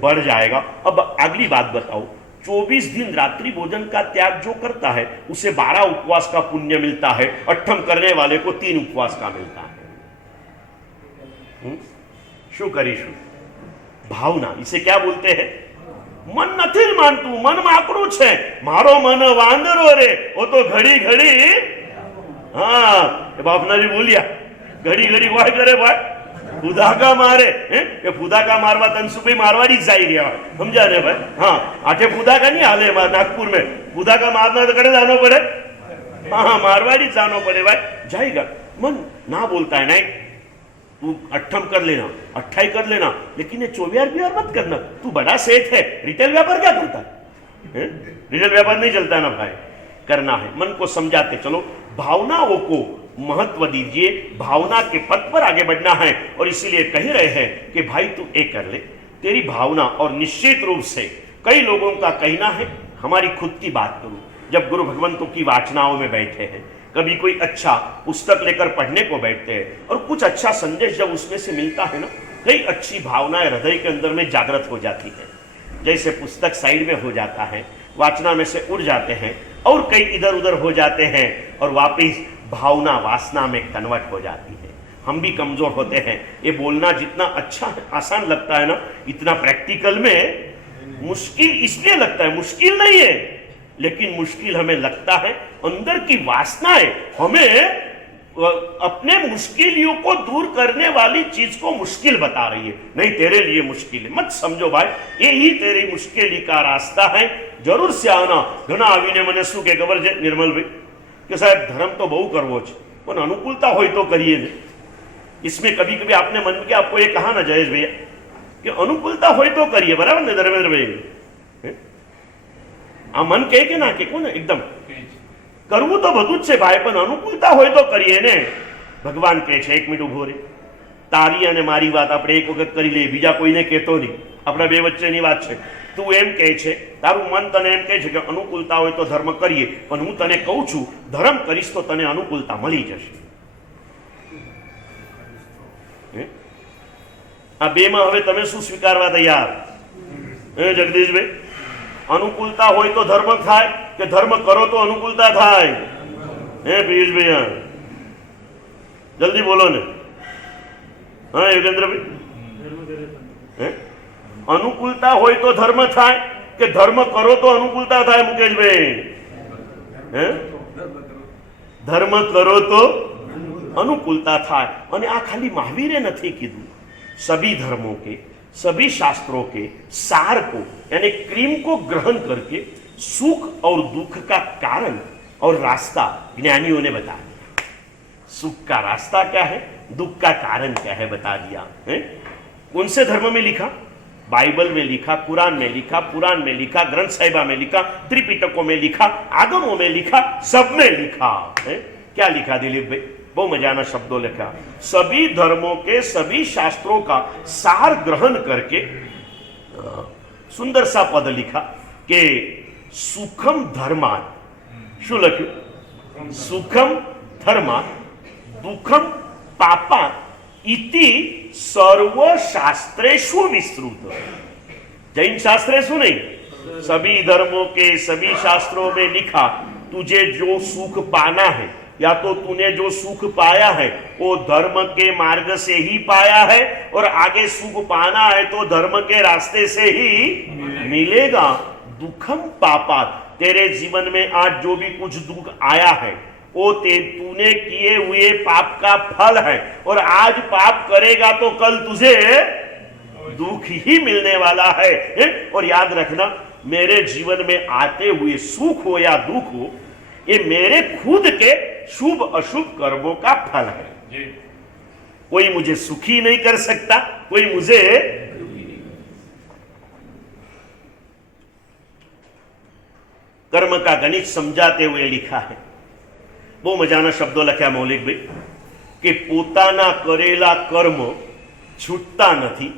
बढ़ जाएगा। अब अगली बात बताओ, 24 दिन रात्रि भोजन का त्याग जो करता है उसे 12 उपवास का पुण्य मिलता है, अट्ठम करने वाले को 3 उपवास का मिलता है। शू करीशू भावना, इसे क्या बोलते हैं, मन નથી માનતું, મન માકડું છે, મારો મન વાંદરો રે, वो तो घड़ी घड़ी, हाँ बापना जी बोलिया, घड़ी घड़ी वाह करे भाई, ફુદાકા મારે કે ફુદાકા મારવા તનસુભાઈ મારવાડી જ જાય રહ્યા સમજા ને ભાઈ हाँ आठे फुदाका नहीं हाले नागपुर में फुदाका मारना तो करे जाना पड़े हाँ मारवाड़ी जाना पड़े भाई जाएगा मन ना बोलता है नहीं तू अट्ठम कर लेना अट्ठाई कर लेना लेकिन ये 24 मत करना तू बड़ा सेठ है रिटेल व्यापार क्या करता है रिटेल व्यापार नहीं चलता ना भाई करना है मन को समझाते चलो भावनाओं को महत्व दीजिए भावना के पथ पर आगे बढ़ना है और इसीलिए कह रहे हैं कि भाई तू एक कर ले तेरी भावना और निश्चित रूप से कई लोगों का कहना है हमारी खुद की बात करूं जब गुरु भगवंतों की वाचनाओं में बैठे हैं कभी कोई अच्छा पुस्तक लेकर पढ़ने को बैठते हैं और कुछ अच्छा संदेश जब उसमें से मिलता है ना कई अच्छी भावनाएं हृदय के अंदर में जागृत हो जाती है जैसे पुस्तक साइड में हो जाता है वाचना में से उड़ जाते हैं और कई इधर उधर हो जाते हैं और वापिस भावना वासना में कन्वर्ट हो जाती है हम भी कमजोर होते हैं ये बोलना जितना अच्छा आसान लगता है ना इतना प्रैक्टिकल में मुश्किल इसलिए लगता है मुश्किल नहीं है लेकिन मुश्किल हमें लगता है अंदर की वासनाएं हमें अपने मुश्किलों को दूर करने वाली चीज को मुश्किल बता रही है नहीं तेरे लिए मुश्किल है मत समझो भाई यही तेरी मुश्किल का रास्ता है जरूर से आना घना आवीने मने शू के खबर है निर्मल भाई कि साहब धर्म तो बहु करवो छे पण अनुकूलता हो तो करिए ने इसमें कभी कभी आपने मन में आपको ये कहा ना जयेश भैया कि अनुकूलता हो तो करिए बराबर ने धर्मेंद्र भाई आ मन कहे के ना के कोने एकदम करवू तो બધું જ છે ભાઈ પણ અનુકૂળતા હોય તો કરીએ ને ભગવાન કહે છે 1 મિનિટ ઉભો રે તારી અને મારી વાત આપણે એક વખત કરી લઈએ બીજા કોઈને કહેતો નહીં આપણા બે વચ્ચેની વાત છે તું એમ કહે છે તારું મન તને એમ કહે છે કે અનુકૂળતા હોય તો ધર્મ કરીએ પણ હું તને કહું છું ધર્મ કરીશ તો તને અનુકૂળતા મળી જશે આ બેમાં હવે તમે શું સ્વીકારવા તૈયાર જગદીશભાઈ अनुकूलता हो तो धर्म थाय के धर्म करो तो अनुकूलता थाय पीयूष भैया जल्दी बोलो ने हाँ योगेंद्र भाई अनुकूलता हो तो धर्म थाय के धर्म करो तो अनुकूलता थाय मुकेश भाई धर्म करो तो अनुकूलता थाय અને આ ખાલી મહાવીરે નથી કીધું सभी धर्मों के सभी शास्त्रों के सार को यानी क्रीम को ग्रहण करके सुख और दुख का कारण और रास्ता ज्ञानियों ने बता दिया सुख का रास्ता क्या है दुख का कारण क्या है बता दिया है कौन से धर्म में लिखा बाइबल में लिखा कुरान में लिखा पुराण में लिखा ग्रंथ साहिबा में लिखा त्रिपिटकों में लिखा आगमों में लिखा सब में लिखा है क्या लिखा दिलीप भाई बहुत मजाना शब्दों लिखा सभी धर्मों के सभी शास्त्रों का सार ग्रहण करके सुंदर सा पद लिखा कि सुखम धर्मान शू लख्यू सुखम धर्मान दुखम पापा इति सर्व शास्त्रेषु विस्तृत जैन शास्त्रेषु नहीं सभी धर्मों के सभी शास्त्रों में लिखा तुझे जो सुख पाना है या तो तूने जो सुख पाया है वो धर्म के मार्ग से ही पाया है और आगे सुख पाना है तो धर्म के रास्ते से ही मिलेगा दुखम पापा तेरे जीवन में आज जो भी कुछ दुख आया है वो तूने किए हुए पाप का फल है और आज पाप करेगा तो कल तुझे दुख ही मिलने वाला है और याद रखना मेरे जीवन में आते हुए सुख हो या दुख हो ये मेरे खुद के शुभ अशुभ कर्मों का फल है जी। कोई मुझे सुखी नहीं कर सकता कोई मुझे कर्म का गणित समझाते हुए लिखा है બહુ મજાના શબ્દો લખ્યા મૌલિકભાઈ કે પોતાના કરેલા કર્મ છૂટતા નથી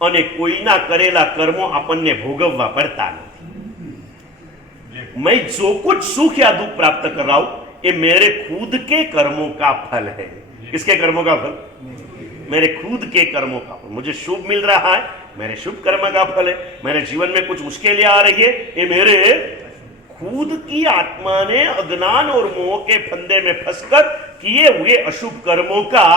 અને કોઈના કરેલા કર્મો આપણને ભોગવવા પડતા નથી मैं जो कुछ सुख या दुख प्राप्त कर रहा हूं ये मेरे खुद के कर्मों का फल है किसके कर्मों का फल मेरे खुद के कर्मों का फल मुझे शुभ मिल रहा है मेरे शुभ कर्म का फल है मेरे जीवन में कुछ मुश्किलें आ रही है ये मेरे खुद की आत्मा ने अज्ञान और मोह के फंदे में फंसकर किए हुए अशुभ कर्मों का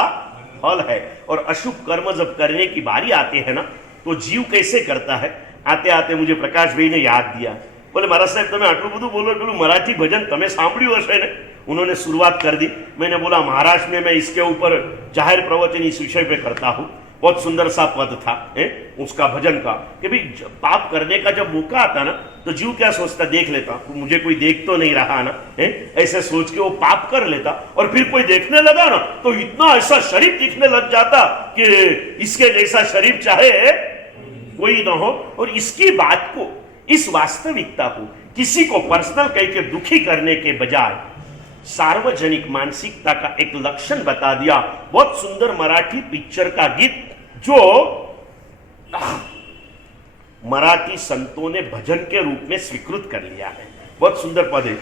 फल है और अशुभ कर्म जब करने की बारी आती है ना तो जीव कैसे करता है आते आते मुझे प्रकाश भाई ने याद दिया बोले महाराज साहब તમે આટલું બધું બોલો પેલું મરાઠી ભજન તમે સાંભળ્યું હશે ને उन्होंने शुरुआत कर दी। मैंने बोला महाराष्ट्र में मैं इसके ऊपर जाहिर प्रवचन इस विषय पे करता हूँ। बहुत सुंदर सा पद था उसका भजन का कि भाई पाप करने का जब मौका आता ना तो जीव क्या सोचता, देख लेता, मुझे कोई देख तो नहीं रहा ना, ऐसे सोच के वो पाप कर लेता। और फिर कोई देखने लगा ना तो इतना ऐसा शरीफ दिखने लग जाता कि इसके जैसा शरीफ चाहे कोई ना हो। और इसकी बात को, इस वास्तविकता को किसी को पर्सनल कह के दुखी करने के बजाय सार्वजनिक मानसिकता का एक लक्षण बता दिया। बहुत सुंदर मराठी पिक्चर का गीत जो मराठी संतों ने भजन के रूप में स्वीकृत कर लिया है। बहुत सुंदर पद है।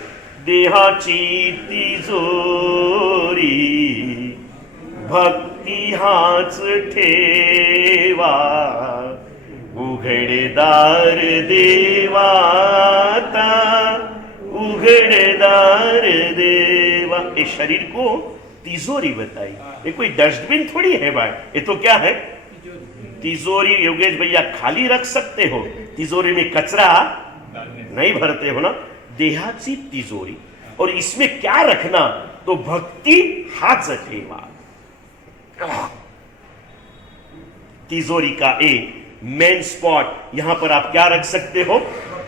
देहाची तिजोरी भक्ती हाच ठेवा, उघडेदार देवाता उघडेदार देवा। इस शरीर को तिजोरी बताई। ये कोई डस्टबिन थोड़ी है भाई, ये तो क्या है? तिजोरी। योगेश भैया खाली रख सकते हो, तिजोरी में कचरा नहीं भरते हो ना। देहाची तिजोरी, और इसमें क्या रखना? तो भक्ति हाथ ठेवा। तिजोरी का एक मेन स्पॉट यहां पर आप क्या रख सकते हो?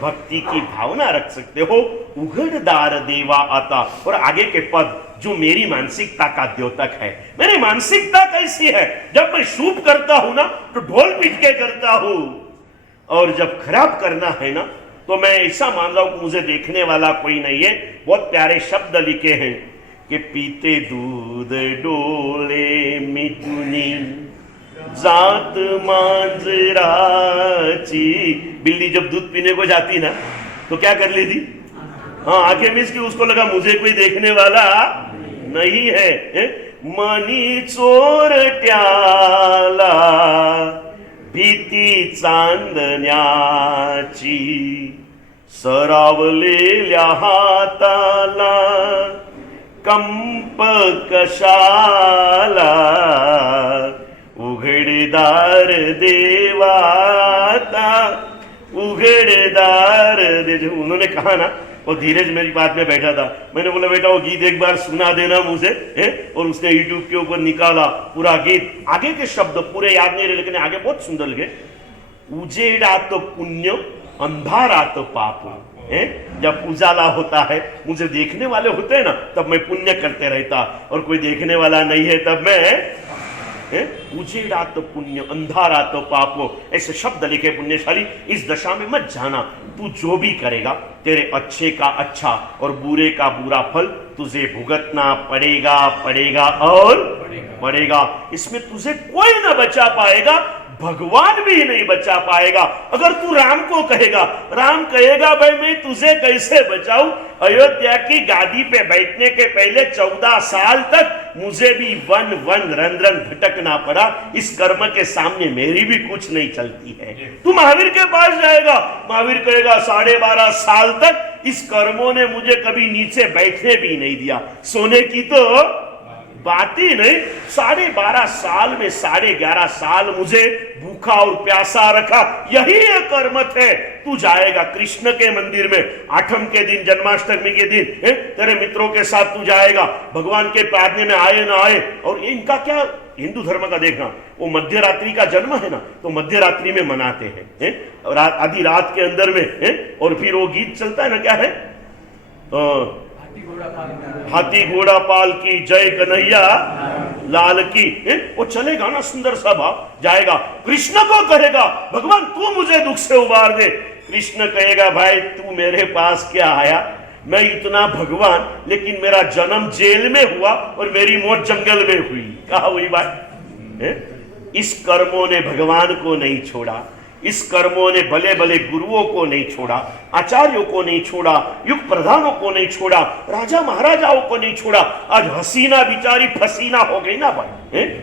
भक्ति की भावना रख सकते हो। उघड़दार देवा आता। और आगे के पद जो मेरी मानसिकता का द्योतक है। मेरी मानसिकता कैसी है? जब मैं शुभ करता हूं ना तो ढोल पीट के करता हूं, और जब खराब करना है ना तो मैं ऐसा मान रहा हूं कि मुझे देखने वाला कोई नहीं है। बहुत प्यारे शब्द लिखे हैं कि पीते दूध डोले मिटुनी जात मांजराची। बिल्ली जब दूध पीने को जाती ना तो क्या कर लेती? हाँ, आंखें मिस की, उसको लगा मुझे कोई देखने वाला नहीं है। मनी चोरट्याला भीती चांदण्याची, सरावलेल्या हाताला कंप कशाला, उघडदार देवाता उघडदार दे। जो उन्होंने कहा ना, वो धीरज मेरी बात में बैठा था। मैंने बोला बेटा वो गीत एक बार सुना देना मुझे, और उसने यूट्यूब के ऊपर निकाला पूरा गीत। आगे के शब्द पूरे याद नहीं रहे, लेकिन आगे बहुत सुंदर लगे। उजेड़ात पुण्य अंधारात पाप। जब उजाला होता है, मुझे देखने वाले होते हैं ना, तब मैं पुण्य करते रहता, और कोई देखने वाला नहीं है तब मैं उजेड़ा तो पुण्य अंधारा तो पापो। ऐसे शब्द लिखे पुण्यशाली। इस दशा में मत जाना। तू जो भी करेगा तेरे अच्छे का अच्छा और बुरे का बुरा फल तुझे भुगतना पड़ेगा, पड़ेगा और पड़ेगा। इसमें तुझे कोई ना बचा पाएगा, भगवान भी नहीं बचा पाएगा। अगर तू राम को कहेगा, राम कहेगा भाई मैं तुझे कैसे बचाऊं? अयोध्या की गादी पे बैठने के पहले 14 साल तक मुझे भी वन वन रन रन भटकना पड़ा। इस कर्म के सामने मेरी भी कुछ नहीं चलती है। तू महावीर के पास जाएगा, महावीर कहेगा 12.5 साल तक इस कर्मों ने मुझे कभी नीचे बैठने भी नहीं दिया। सोने की तो बात ही नहीं। 12.5 साल में 11.5 साल मुझे भूखा और प्यासा रखा। यही एक कर्मठ है। तू जाएगा कृष्ण के मंदिर में, आठम के दिन, जन्माष्टमी के दिन तेरे मित्रों के साथ तू जाएगा। भगवान के प्रार्थने में आए ना आए, और ये इनका क्या हिंदू धर्म का देखना, वो मध्य रात्रि का जन्म है ना, तो मध्य रात्रि में मनाते हैं, आधी रात के अंदर में। और फिर वो गीत चलता है ना, क्या है? हाथी घोड़ा पाल की जय कन्हैया लाल की। वो चलेगा ना, सुंदर सा भाव जाएगा। कृष्ण को कहेगा भगवान तू मुझे दुख से उबार दे। कृष्ण कहेगा भाई तू मेरे पास क्या आया? मैं इतना भगवान, लेकिन मेरा जन्म जेल में हुआ और मेरी मौत जंगल में हुई। कहा हुई बात? इस कर्मों ने भगवान को नहीं छोड़ा, इस कर्मों ने भले भले गुरुओं को नहीं छोड़ा, आचार्यों को नहीं छोड़ा, युग प्रधानों को नहीं छोड़ा, राजा महाराजाओं को नहीं छोड़ा। आज हसीना बिचारी फसीना हो गई ना भाई।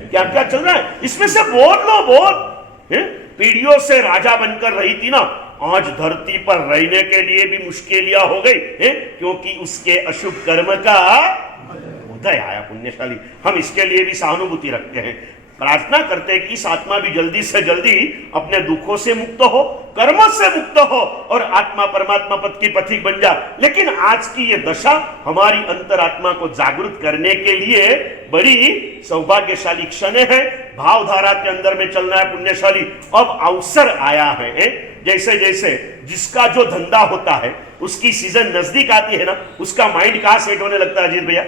क्या क्या चल रहा है इसमें से? बोल लो बोल। पीढ़ियों से राजा बनकर रही थी ना, आज धरती पर रहने के लिए भी मुश्किलियां हो गई, क्योंकि उसके अशुभ कर्म का उदय आया। पुण्यशाली हम इसके लिए भी सहानुभूति रखते हैं। प्रार्थना करते हैं कि इस आत्मा भी जल्दी से जल्दी अपने दुखों से मुक्त हो, कर्मों से मुक्त हो और आत्मा परमात्मा पद की पथिक बन जा। लेकिन आज की ये दशा हमारी अंतरात्मा को जागृत करने के लिए बड़ी सौभाग्यशाली क्षण है। भावधारा के अंदर में चलना है पुण्यशाली। अब अवसर आया है। जैसे जैसे जिसका जो धंधा होता है उसकी सीजन नजदीक आती है ना, उसका माइंड कहां सेट होने लगता है अजीत भैया?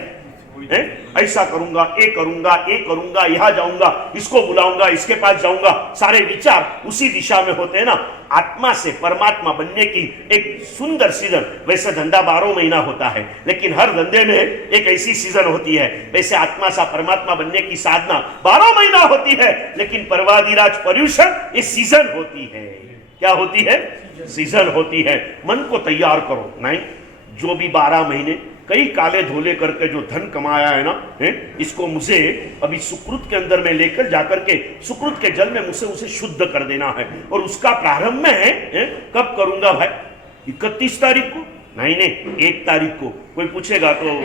ऐसा करूंगा, ये करूंगा, ये करूंगा, यहां जाऊंगा, इसको बुलाऊंगा, इसके पास जाऊंगा, सारे विचार उसी दिशा में होते हैं ना। आत्मा से परमात्मा बनने की एक सुंदर सीजन। वैसे धंधा 12 महीना होता है, लेकिन हर धंधे में एक ऐसी सीजन होती है। वैसे आत्मा सा परमात्मा बनने की साधना 12 महीना होती है, लेकिन परवादिराज पर्युषण ये सीजन होती है। क्या होती है? सीजन होती है। मन को तैयार करो। नहीं, जो भी 12 महीने कई काले धोले करके जो धन कमाया है ना, इसको मुझे अभी सुकृत के अंदर में लेकर जाकर के सुकृत के जल में मुझे उसे शुद्ध कर देना है। और उसका प्रारंभ में कब करूंगा भाई? 31 तारीख को? नहीं, 1 तारीख को। कोई पूछेगा तो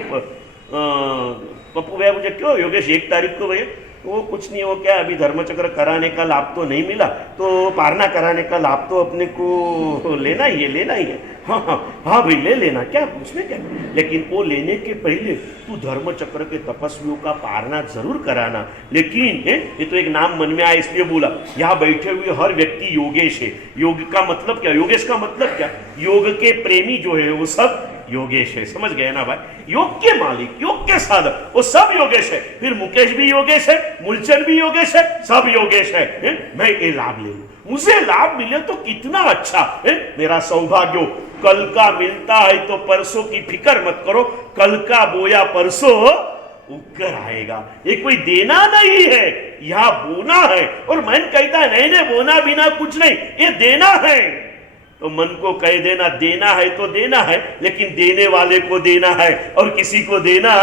पप्पू भैया मुझे क्यों योगेश 1 तारीख को भैया? वो कुछ नहीं, वो क्या अभी धर्मचक्र कराने का लाभ तो नहीं मिला, तो पारना कराने का लाभ तो अपने को लेना ही है। हाँ भाई ले लेना, क्या उसमें क्या। लेकिन वो लेने के पहले तू धर्मचक्र के तपस्वियों का पारना जरूर कराना। लेकिन ये तो एक नाम मन में आया इसलिए बोला। यहाँ बैठे हुए हर व्यक्ति योगेश है। योग का मतलब क्या? योगेश का मतलब क्या? योग के प्रेमी जो है वो सब योगेश है। समझ गए ना भाई? योग के मालिक, योग के साधक, वो सब योगेश है। फिर मुकेश भी योगेश है, मूलचंद भी योगेश है, सब योगेश है। मैं ये लाभ ले लूं, मुझे लाभ मिले तो कितना अच्छा है। मेरा सौभाग्य कल का मिलता है तो परसों की फिक्र मत करो। कल का बोया परसों उगकर आएगा। ये कोई देना नहीं है, यहां बोना है। और मन कहता है नहीं बोना बिना कुछ नहीं, ये देना है। तो मन को कह देना देना है तो देना है, लेकिन देने वाले को देना है और किसी को देना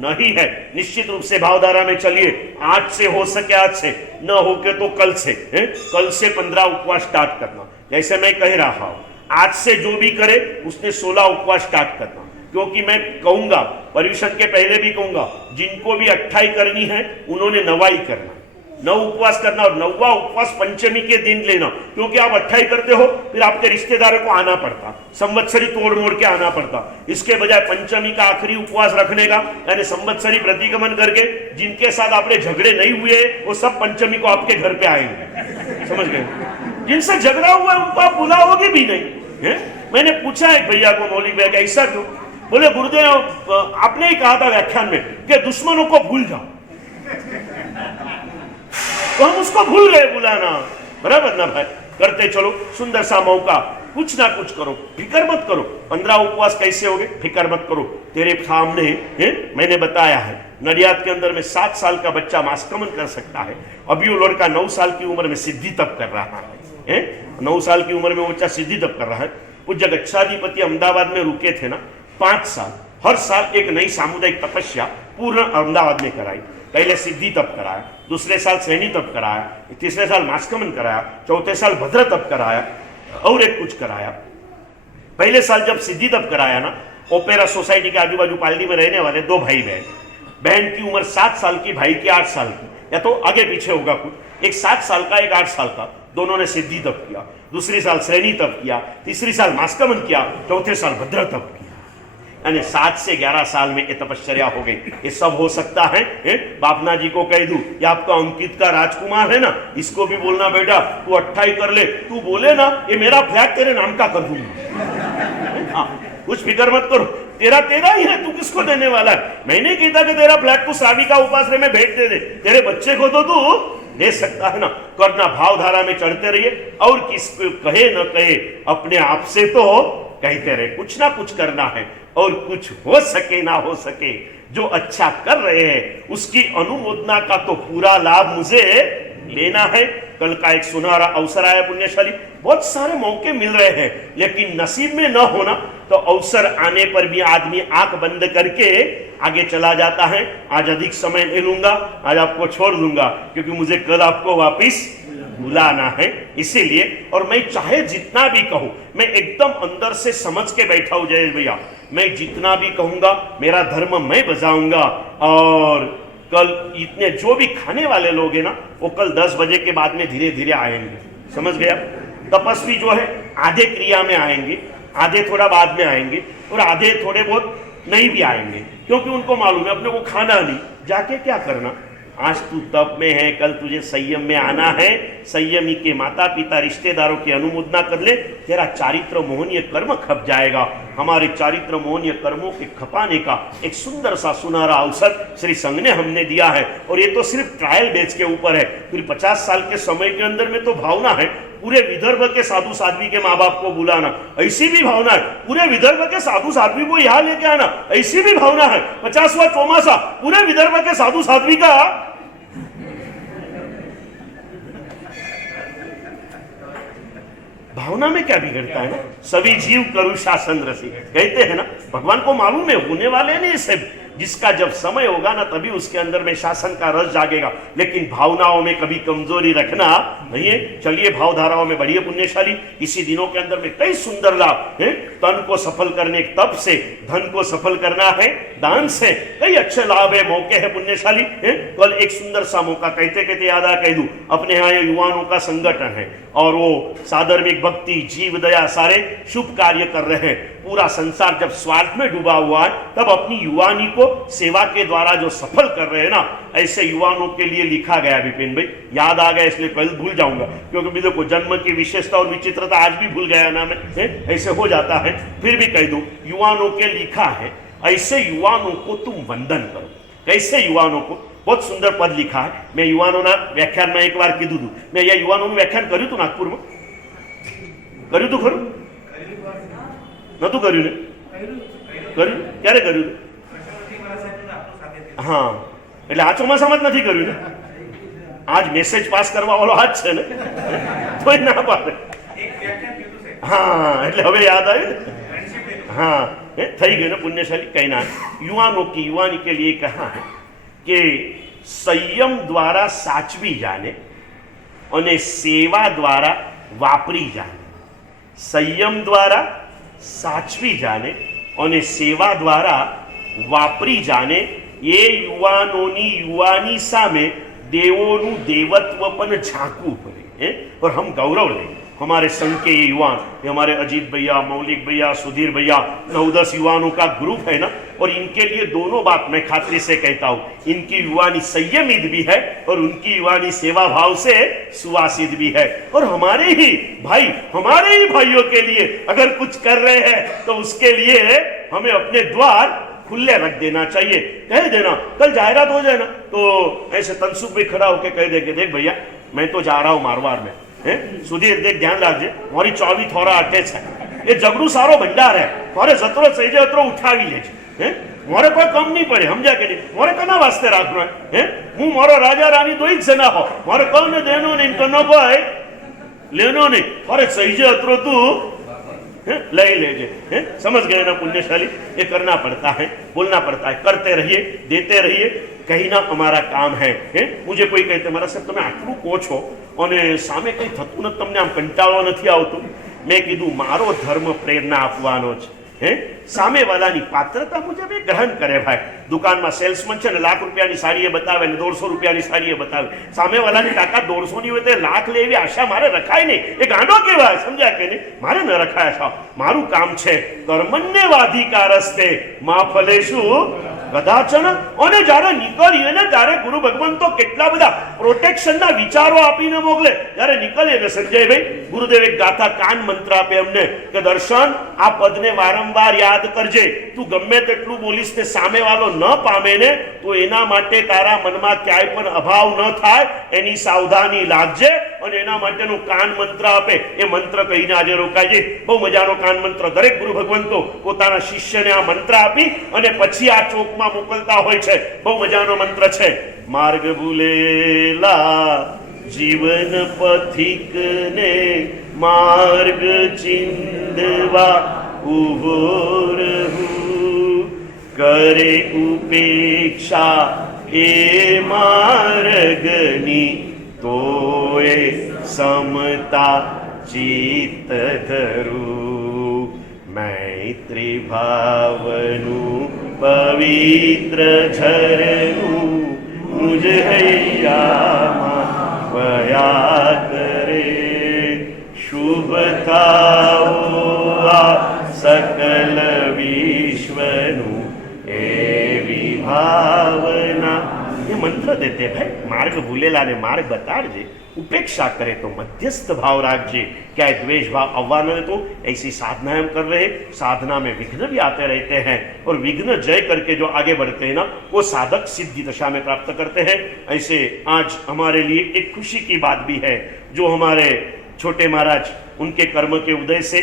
नहीं है। निश्चित रूप से भावधारा में चलिए। आज से हो सके आज से, न होके तो कल से। कल से 15 उपवास स्टार्ट करना। जैसे मैं कह रहा हूं, आज से जो भी करे उसने 16 उपवास स्टार्ट करना। क्योंकि मैं कहूंगा, पर्युषण के पहले भी कहूंगा, जिनको भी 28 करनी है उन्होंने 9वाई करना, 9 उपवास करना। और 9वां उपवास पंचमी के दिन लेना। क्योंकि आप 28 करते हो, फिर आपके रिश्तेदारों को आना पड़ता, संवत्सरी तोड़ मोड़ के आना पड़ता। इसके बजाय पंचमी का आखिरी उपवास रखने का, यानी संवत्सरी प्रतिगमन करके जिनके साथ आपने झगड़े नहीं हुए वो सब पंचमी को आपके घर पे आएंगे। समझ गए? जिनसे झगड़ा हुआ उनको आप बुलाओगे भी नहीं। मैंने पूछा एक भैया को, मौलिक भैया, ऐसा क्यों? बोले गुरुदेव आपने ही कहा था व्याख्यान में कि दुश्मनों को भूल जाओ, तो हम उसको भूल गए बुलाना। बराबर ना भाई? करते चलो, सुंदर सा मौका, कुछ ना कुछ करो, फिक्र मत करो। 15 उपवास कैसे होगे? फिक्र मत करो। तेरे सामने मैंने बताया है, नडियाद के अंदर में 7 साल का बच्चा मास्कमन कर सकता है। अभी वो लड़का 9 साल की उम्र में सिद्धि तप कर रहा है। 9 साल की उम्र में वो बच्चा सिद्धि तप कर रहा है। पूज्य गच्छाधिपति अहमदाबाद में रुके थे ना 5 साल, हर साल एक नई सामुदायिक तपस्या पूर्ण अहमदाबाद में कराई। पहले सिद्धि तप कराया, दूसरे साल श्रेणी तप कराया, तीसरे साल मास्कमन कराया, चौथे साल भद्र तप कराया और एक कुछ कराया। पहले साल जब सिद्धि तप कराया ना, ओपेरा सोसाइटी के आजू बाजू पालड़ी में रहने वाले 2 भाई बहन, बहन की उम्र 7 साल की, भाई की 8 साल की, या तो आगे पीछे होगा कुछ। एक 7 साल का, एक 8 साल का, दोनों ने सिद्धि तप किया। दूसरी साल श्रेणी तप किया, तीसरी साल मास्कमन किया, चौथे साल भद्र तप किया। यानी 7 से 11 साल में ये तपश्चर्या हो गई। ये सब हो सकता है। बापना जी को कह दूं, ये आपका अंकित का राजकुमार है ना, इसको भी बोलना बेटा तू 28 कर ले। तू बोले ना ये मेरा फ्लैट तेरे नाम का कर दूंगा। हाँ, कुछ फिक्र मत करो, तेरा ही है, तू किसको देने वाला है? मैंने कहता कि तेरा फ्लैट तू श्राविका उपासना में भेज दे, तेरे बच्चे को तो तू दे सकता है ना। करना, भावधारा में चढ़ते रहिए और किस कहे न कहे अपने आप से तो कहते रहे। कुछ ना कुछ करना है और कुछ हो सके ना हो सके, जो अच्छा कर रहे हैं उसकी अनुमोदना का तो पूरा लाभ मुझे लेना है। कल का एक सुनहरा अवसर आया पुण्यशाली। बहुत सारे मौके मिल रहे हैं, लेकिन नसीब में न होना तो अवसर आने पर भी आदमी आंख बंद करके आगे चला जाता है। आज अधिक समय ले लूंगा, आज आपको छोड़ दूंगा, क्योंकि मुझे कल आपको वापिस बुलाना है। इसीलिए, और मैं चाहे जितना भी कहूं, मैं एकदम अंदर से समझ के बैठा हूं जयेश भैया, मैं जितना भी कहूंगा मेरा धर्म मैं बजाऊंगा। और कल इतने जो भी खाने वाले लोग हैं ना, वो कल 10 बजे के बाद में धीरे धीरे आएंगे, समझ गया। तपस्वी जो है आधे क्रिया में आएंगे, आधे थोड़ा बाद में आएंगे, और आधे थोड़े बहुत नहीं भी आएंगे, क्योंकि उनको मालूम है अपने को खाना नहीं, जाके क्या करना। आज तू तप में है, कल तुझे संयम में आना है। संयमी के माता पिता रिश्तेदारों की अनुमोदना कर ले, तेरा चारित्र मोहनीय कर्म खप जाएगा। हमारे चारित्र मोहनीय कर्मों के खपाने का एक सुंदर सा सुनहरा अवसर श्री संघ ने हमने दिया है, और ये तो सिर्फ ट्रायल बेच के ऊपर है। फिर 50 साल के समय के अंदर में तो भावना है पूरे विदर्भ के साधु साध्वी के माँ बाप को बुलाना, ऐसी भी भावना है। पूरे विदर्भ के साधु साध्वी को यहाँ लेके आना, ऐसी भी भावना है। 50वां चौमासा पूरे विदर्भ के साधु साध्वी का। भावना में क्या बिगड़ता है ना, सभी जीव करु शासन रसी, कहते हैं ना। भगवान को मालूम है होने वाले नहीं से, जिसका जब समय होगा ना तभी उसके अंदर में शासन का रस जागेगा। लेकिन भावनाओं में कभी कमजोरी रखना नहीं है। चलिए भाव धाराओं में बढ़िए पुण्यशाली। इसी दिनों के अंदर में कई सुंदर लाभ हैं। तन को सफल करने तप से, धन को सफल करना है दान से, कई अच्छे लाभ है, मौके है पुण्यशाली है। कल एक सुंदर सा मौका कहते कहते याद आ कह दूं, अपने यहाँ युवाओं का संगठन है, और वो साधर्मिक भक्ति जीव दया सारे शुभ कार्य कर रहे हैं। पूरा संसार जब स्वार्थ में डूबा हुआ है, तब अपनी युवानी को सेवा के द्वारा जो सफल कर रहे हैं ना, ऐसे युवाओं के लिए लिखा गया। विपिन भाई याद आ गया, इसलिए कल भूल जाऊंगा, क्योंकि देखो जन्म की विशेषता और विचित्रता आज भी भूल गया ना मैं, ऐसे हो जाता है। फिर भी कह दूं, युवाओं के लिखा है, ऐसे युवाओं को तुम वंदन करो। कैसे युवाओं को, बहुत सुंदर पद लिखा है। मैं युवाओं ना व्याख्यान में एक बार कीधु, मैं या युवाओं व्याख्यान કર્યું હતું नागपुर में, કર્યું હતું ખરું? નતું કર્યું ને? કર્યું ક્યારે કર્યું? હા, એટલે આ ચોમાસામાં જ નથી કર્યું ને। આજ મેસેજ પાસ કરવા વાળો આજ છે ને, તોય ના પાડે। હા, એટલે હવે યાદ આવ્યું ને। हाँ થઈ ગયું ને પુણ્યશાली। कहना युवाओं की युवानी के लिए कहा है कि संयम द्वारा साचवी जाने और सेवा द्वारा वापरी जाने। संयम द्वारा साचवी जाने और सेवा द्वारा वापरी जाने। ये युवानोनी युवानी सामे देवोनु देवत्व पण झांकવું પડે, और हम गौरव लें। हमारे संघ के ये युवान, ये हमारे अजीत भैया, मौलिक भैया, सुधीर भैया, 9-10 युवाओं का ग्रुप है ना, और इनके लिए दोनों बात मैं खातिर से कहता हूँ, इनकी युवानी संयमित भी है और उनकी युवानी सेवा भाव से सुवासित भी है। और हमारे ही भाई, हमारे ही भाइयों के लिए अगर कुछ कर रहे हैं तो उसके लिए हमें अपने द्वार खुले रख देना चाहिए। कह देना, कल जाहिरात हो जाए ना तो ऐसे तनसुख भी खड़ा होकर कह देंगे, देख भैया मैं तो जा रहा हूँ मारवाड़ में, सुधीर देख ध्यान રાખજે, મારી 24 થોરા અટે છે, એ જબરું સારો ભંડાર હે, મારે જતરો સહીજે અતરો ઉઠાવી લેજે, મારે કોઈ કમ નહીં પડે, સમજ્યા કે નહીં? મારે કના વાસ્તે રાખનો હે? હું મારો રાજા રાની દોઈ જ ના હો, મારે કૌને દેનો નહીં, કનો ભાઈ લેનો નહીં, મારે સહીજે અતરો તું लय लेजे। समझ गए ना पुण्यशाली? ये करना पड़ता है, बोलना पड़ता है, करते रहिए, देते रहिए, कहीं ना हमारा काम है। मुझे कोई कहते मारा साहब તમે આટલું કહો છો અને સામે કંઈ થતું નથી, તમને આમ કંટાળો નથી આવતો? મેં કીધું મારો ધર્મ પ્રેરણા આપવાનો છે। સામે વાળાની પાત્રતા મુજબ એ ગ્રહણ કરે ભાઈ। દુકાનમાં સેલ્સમેન છે ને લાખ રૂપિયાની સાડી બતાવે ને 150 રૂપિયાની સાડી બતાવે, સામે વાળાની તાકાત 150 ની હોય તો લાખ લે એવી આશા મારે રખાય નહીં। એ ગાંડો કહેવાય, સમજ્યા કે નહીં? મારે ન રખાય આશા। મારું કામ છે કર્મણ્યવાધિકારસ્તે મા ફલેષુ કદાચન। અને જ્યારે નીકળીએ ને ત્યારે ગુરુ ભગવાન તો કેટલા બધા પ્રોટેક્શનના વિચારો આપીને મોકલે। જ્યારે નીકળીએ ને સંજયભાઈ, ગુરુદેવ એક ગાથા કાન મંત્ર આપે અમને કે દર્શન આ પદને વારંવાર યાદ કરજે। તું ગમે તેટલું બોલીશ ને સામે વાળો ન પામે ને તો એના માટે તારા મનમાં ક્યાંય પણ અભાવ ન થાય એની સાવધાની લાગજે। અને એના માટેનો કાન મંત્ર આપે, એ મંત્ર કહીને આજે રોકાયજે। બહુ મજાનો કાન મંત્ર દરેક ગુરુ ભગવંતો પોતાના શિષ્યને આ મંત્ર આપી અને પછી આ ચોકમાં મોકલતા હોય છે। બહુ મજાનો મંત્ર છે। માર્ગ ભૂલેલા જીવન પથિક ને માર્ગ ચિંદવા ઉભો રહું, કરે ઉપેક્ષા એ માર્ગની તોય સમતા ચિત્ત ધરું। મૈત્રી ભાવનું પવિત્ર ઝરનું मुझे हैया माया करे शुभ थाओ सकल विश्वनु एवी भावना। ये मंत्र देते भाई, मार्ग भूलेला ने मार्ग बताड़जे, उपेक्षा करे तो मध्यस्थ भाव राखजे, क्या द्वेष भाव आह्वान तो ऐसी साधना हम कर रहे। साधना में विघ्न भी आते रहते हैं और विघ्न जय करके जो आगे बढ़ते हैं ना, वो साधक सिद्धि दशा में प्राप्त करते हैं। ऐसे आज हमारे लिए एक खुशी की बात भी है, जो हमारे छोटे महाराज उनके कर्म के उदय से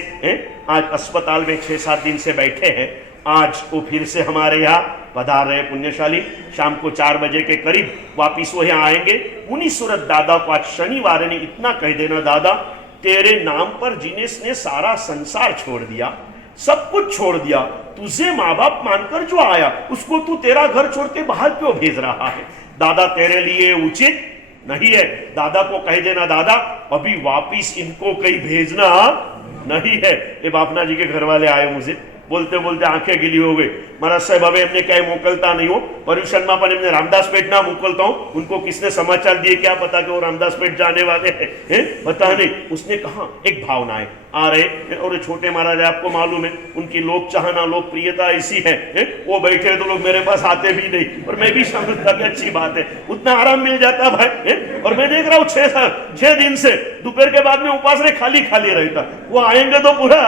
आज अस्पताल में 6-7 दिन से बैठे हैं। आज वो फिर से हमारे यहाँ पधार रहे पुण्यशाली। शाम को 4 बजे के करीब वापिस वो यहाँ आएंगे। मुनि सूरत दादा को आज शनिवार ने इतना कह देना, दादा तेरे नाम पर जिनेश ने सारा संसार छोड़ दिया, सब कुछ छोड़ दिया, तुझे माँ बाप मानकर जो आया उसको तू तेरा घर छोड़ के बाहर क्यों भेज रहा है? दादा तेरे लिए उचित नहीं है। दादा को कह देना, दादा अभी वापिस इनको कहीं भेजना नहीं है। ये बापना जी के घर वाले आए, मुझे बोलते बोलते आंखें गीली हो गई। महाराज साहब હવે એમને ક્યાંય મોકલતા નહીં હો, પર્યુષણમાં પણ એમને રામદાસ पेट ना मोकलता हूं। उनको किसने समाचार दिए, क्या पता कि वो रामदास पेट जाने वाले हैं, पता नहीं। उसने कहा एक भावना है आ रहे, और छोटे महाराज आपको मालूम है उनकी लोक चाहना लोकप्रियता ऐसी है, वो बैठे तो लोग मेरे पास आते भी नहीं, और मैं भी समझता कि अच्छी बात है, उतना आराम मिल जाता भाई। और मैं देख रहा हूँ 6 दिन से दोपहर के बाद में उपास रे खाली खाली रहता। वो आएंगे तो पूरा,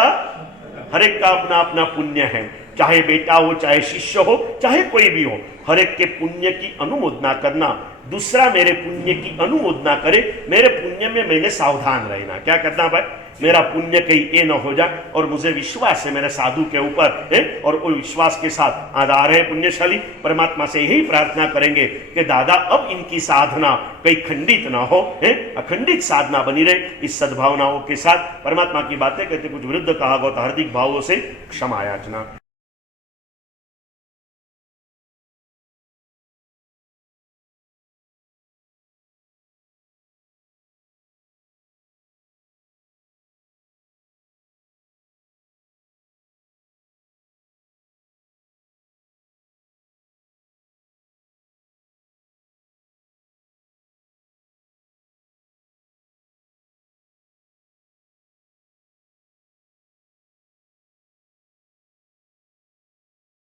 हर एक का अपना अपना पुण्य है, चाहे बेटा हो, चाहे शिष्य हो, चाहे कोई भी हो, हर एक के पुण्य की अनुमोदना करना, दूसरा मेरे पुण्य की अनुमोदना करे, मेरे पुण्य में मैंने सावधान रहना। क्या करना भाई, मेरा पुण्य कहीं ये न हो जाए। और मुझे विश्वास है मेरे साधु के ऊपर है, और वो विश्वास के साथ आज आ रहे पुण्यशाली। परमात्मा से यही प्रार्थना करेंगे कि दादा अब इनकी साधना कहीं खंडित ना हो, अखंडित साधना बनी रहे। इस सद्भावनाओं के साथ परमात्मा की बातें कहते कुछ विरुद्ध कहा गया तो हार्दिक भावों से क्षमा याचना।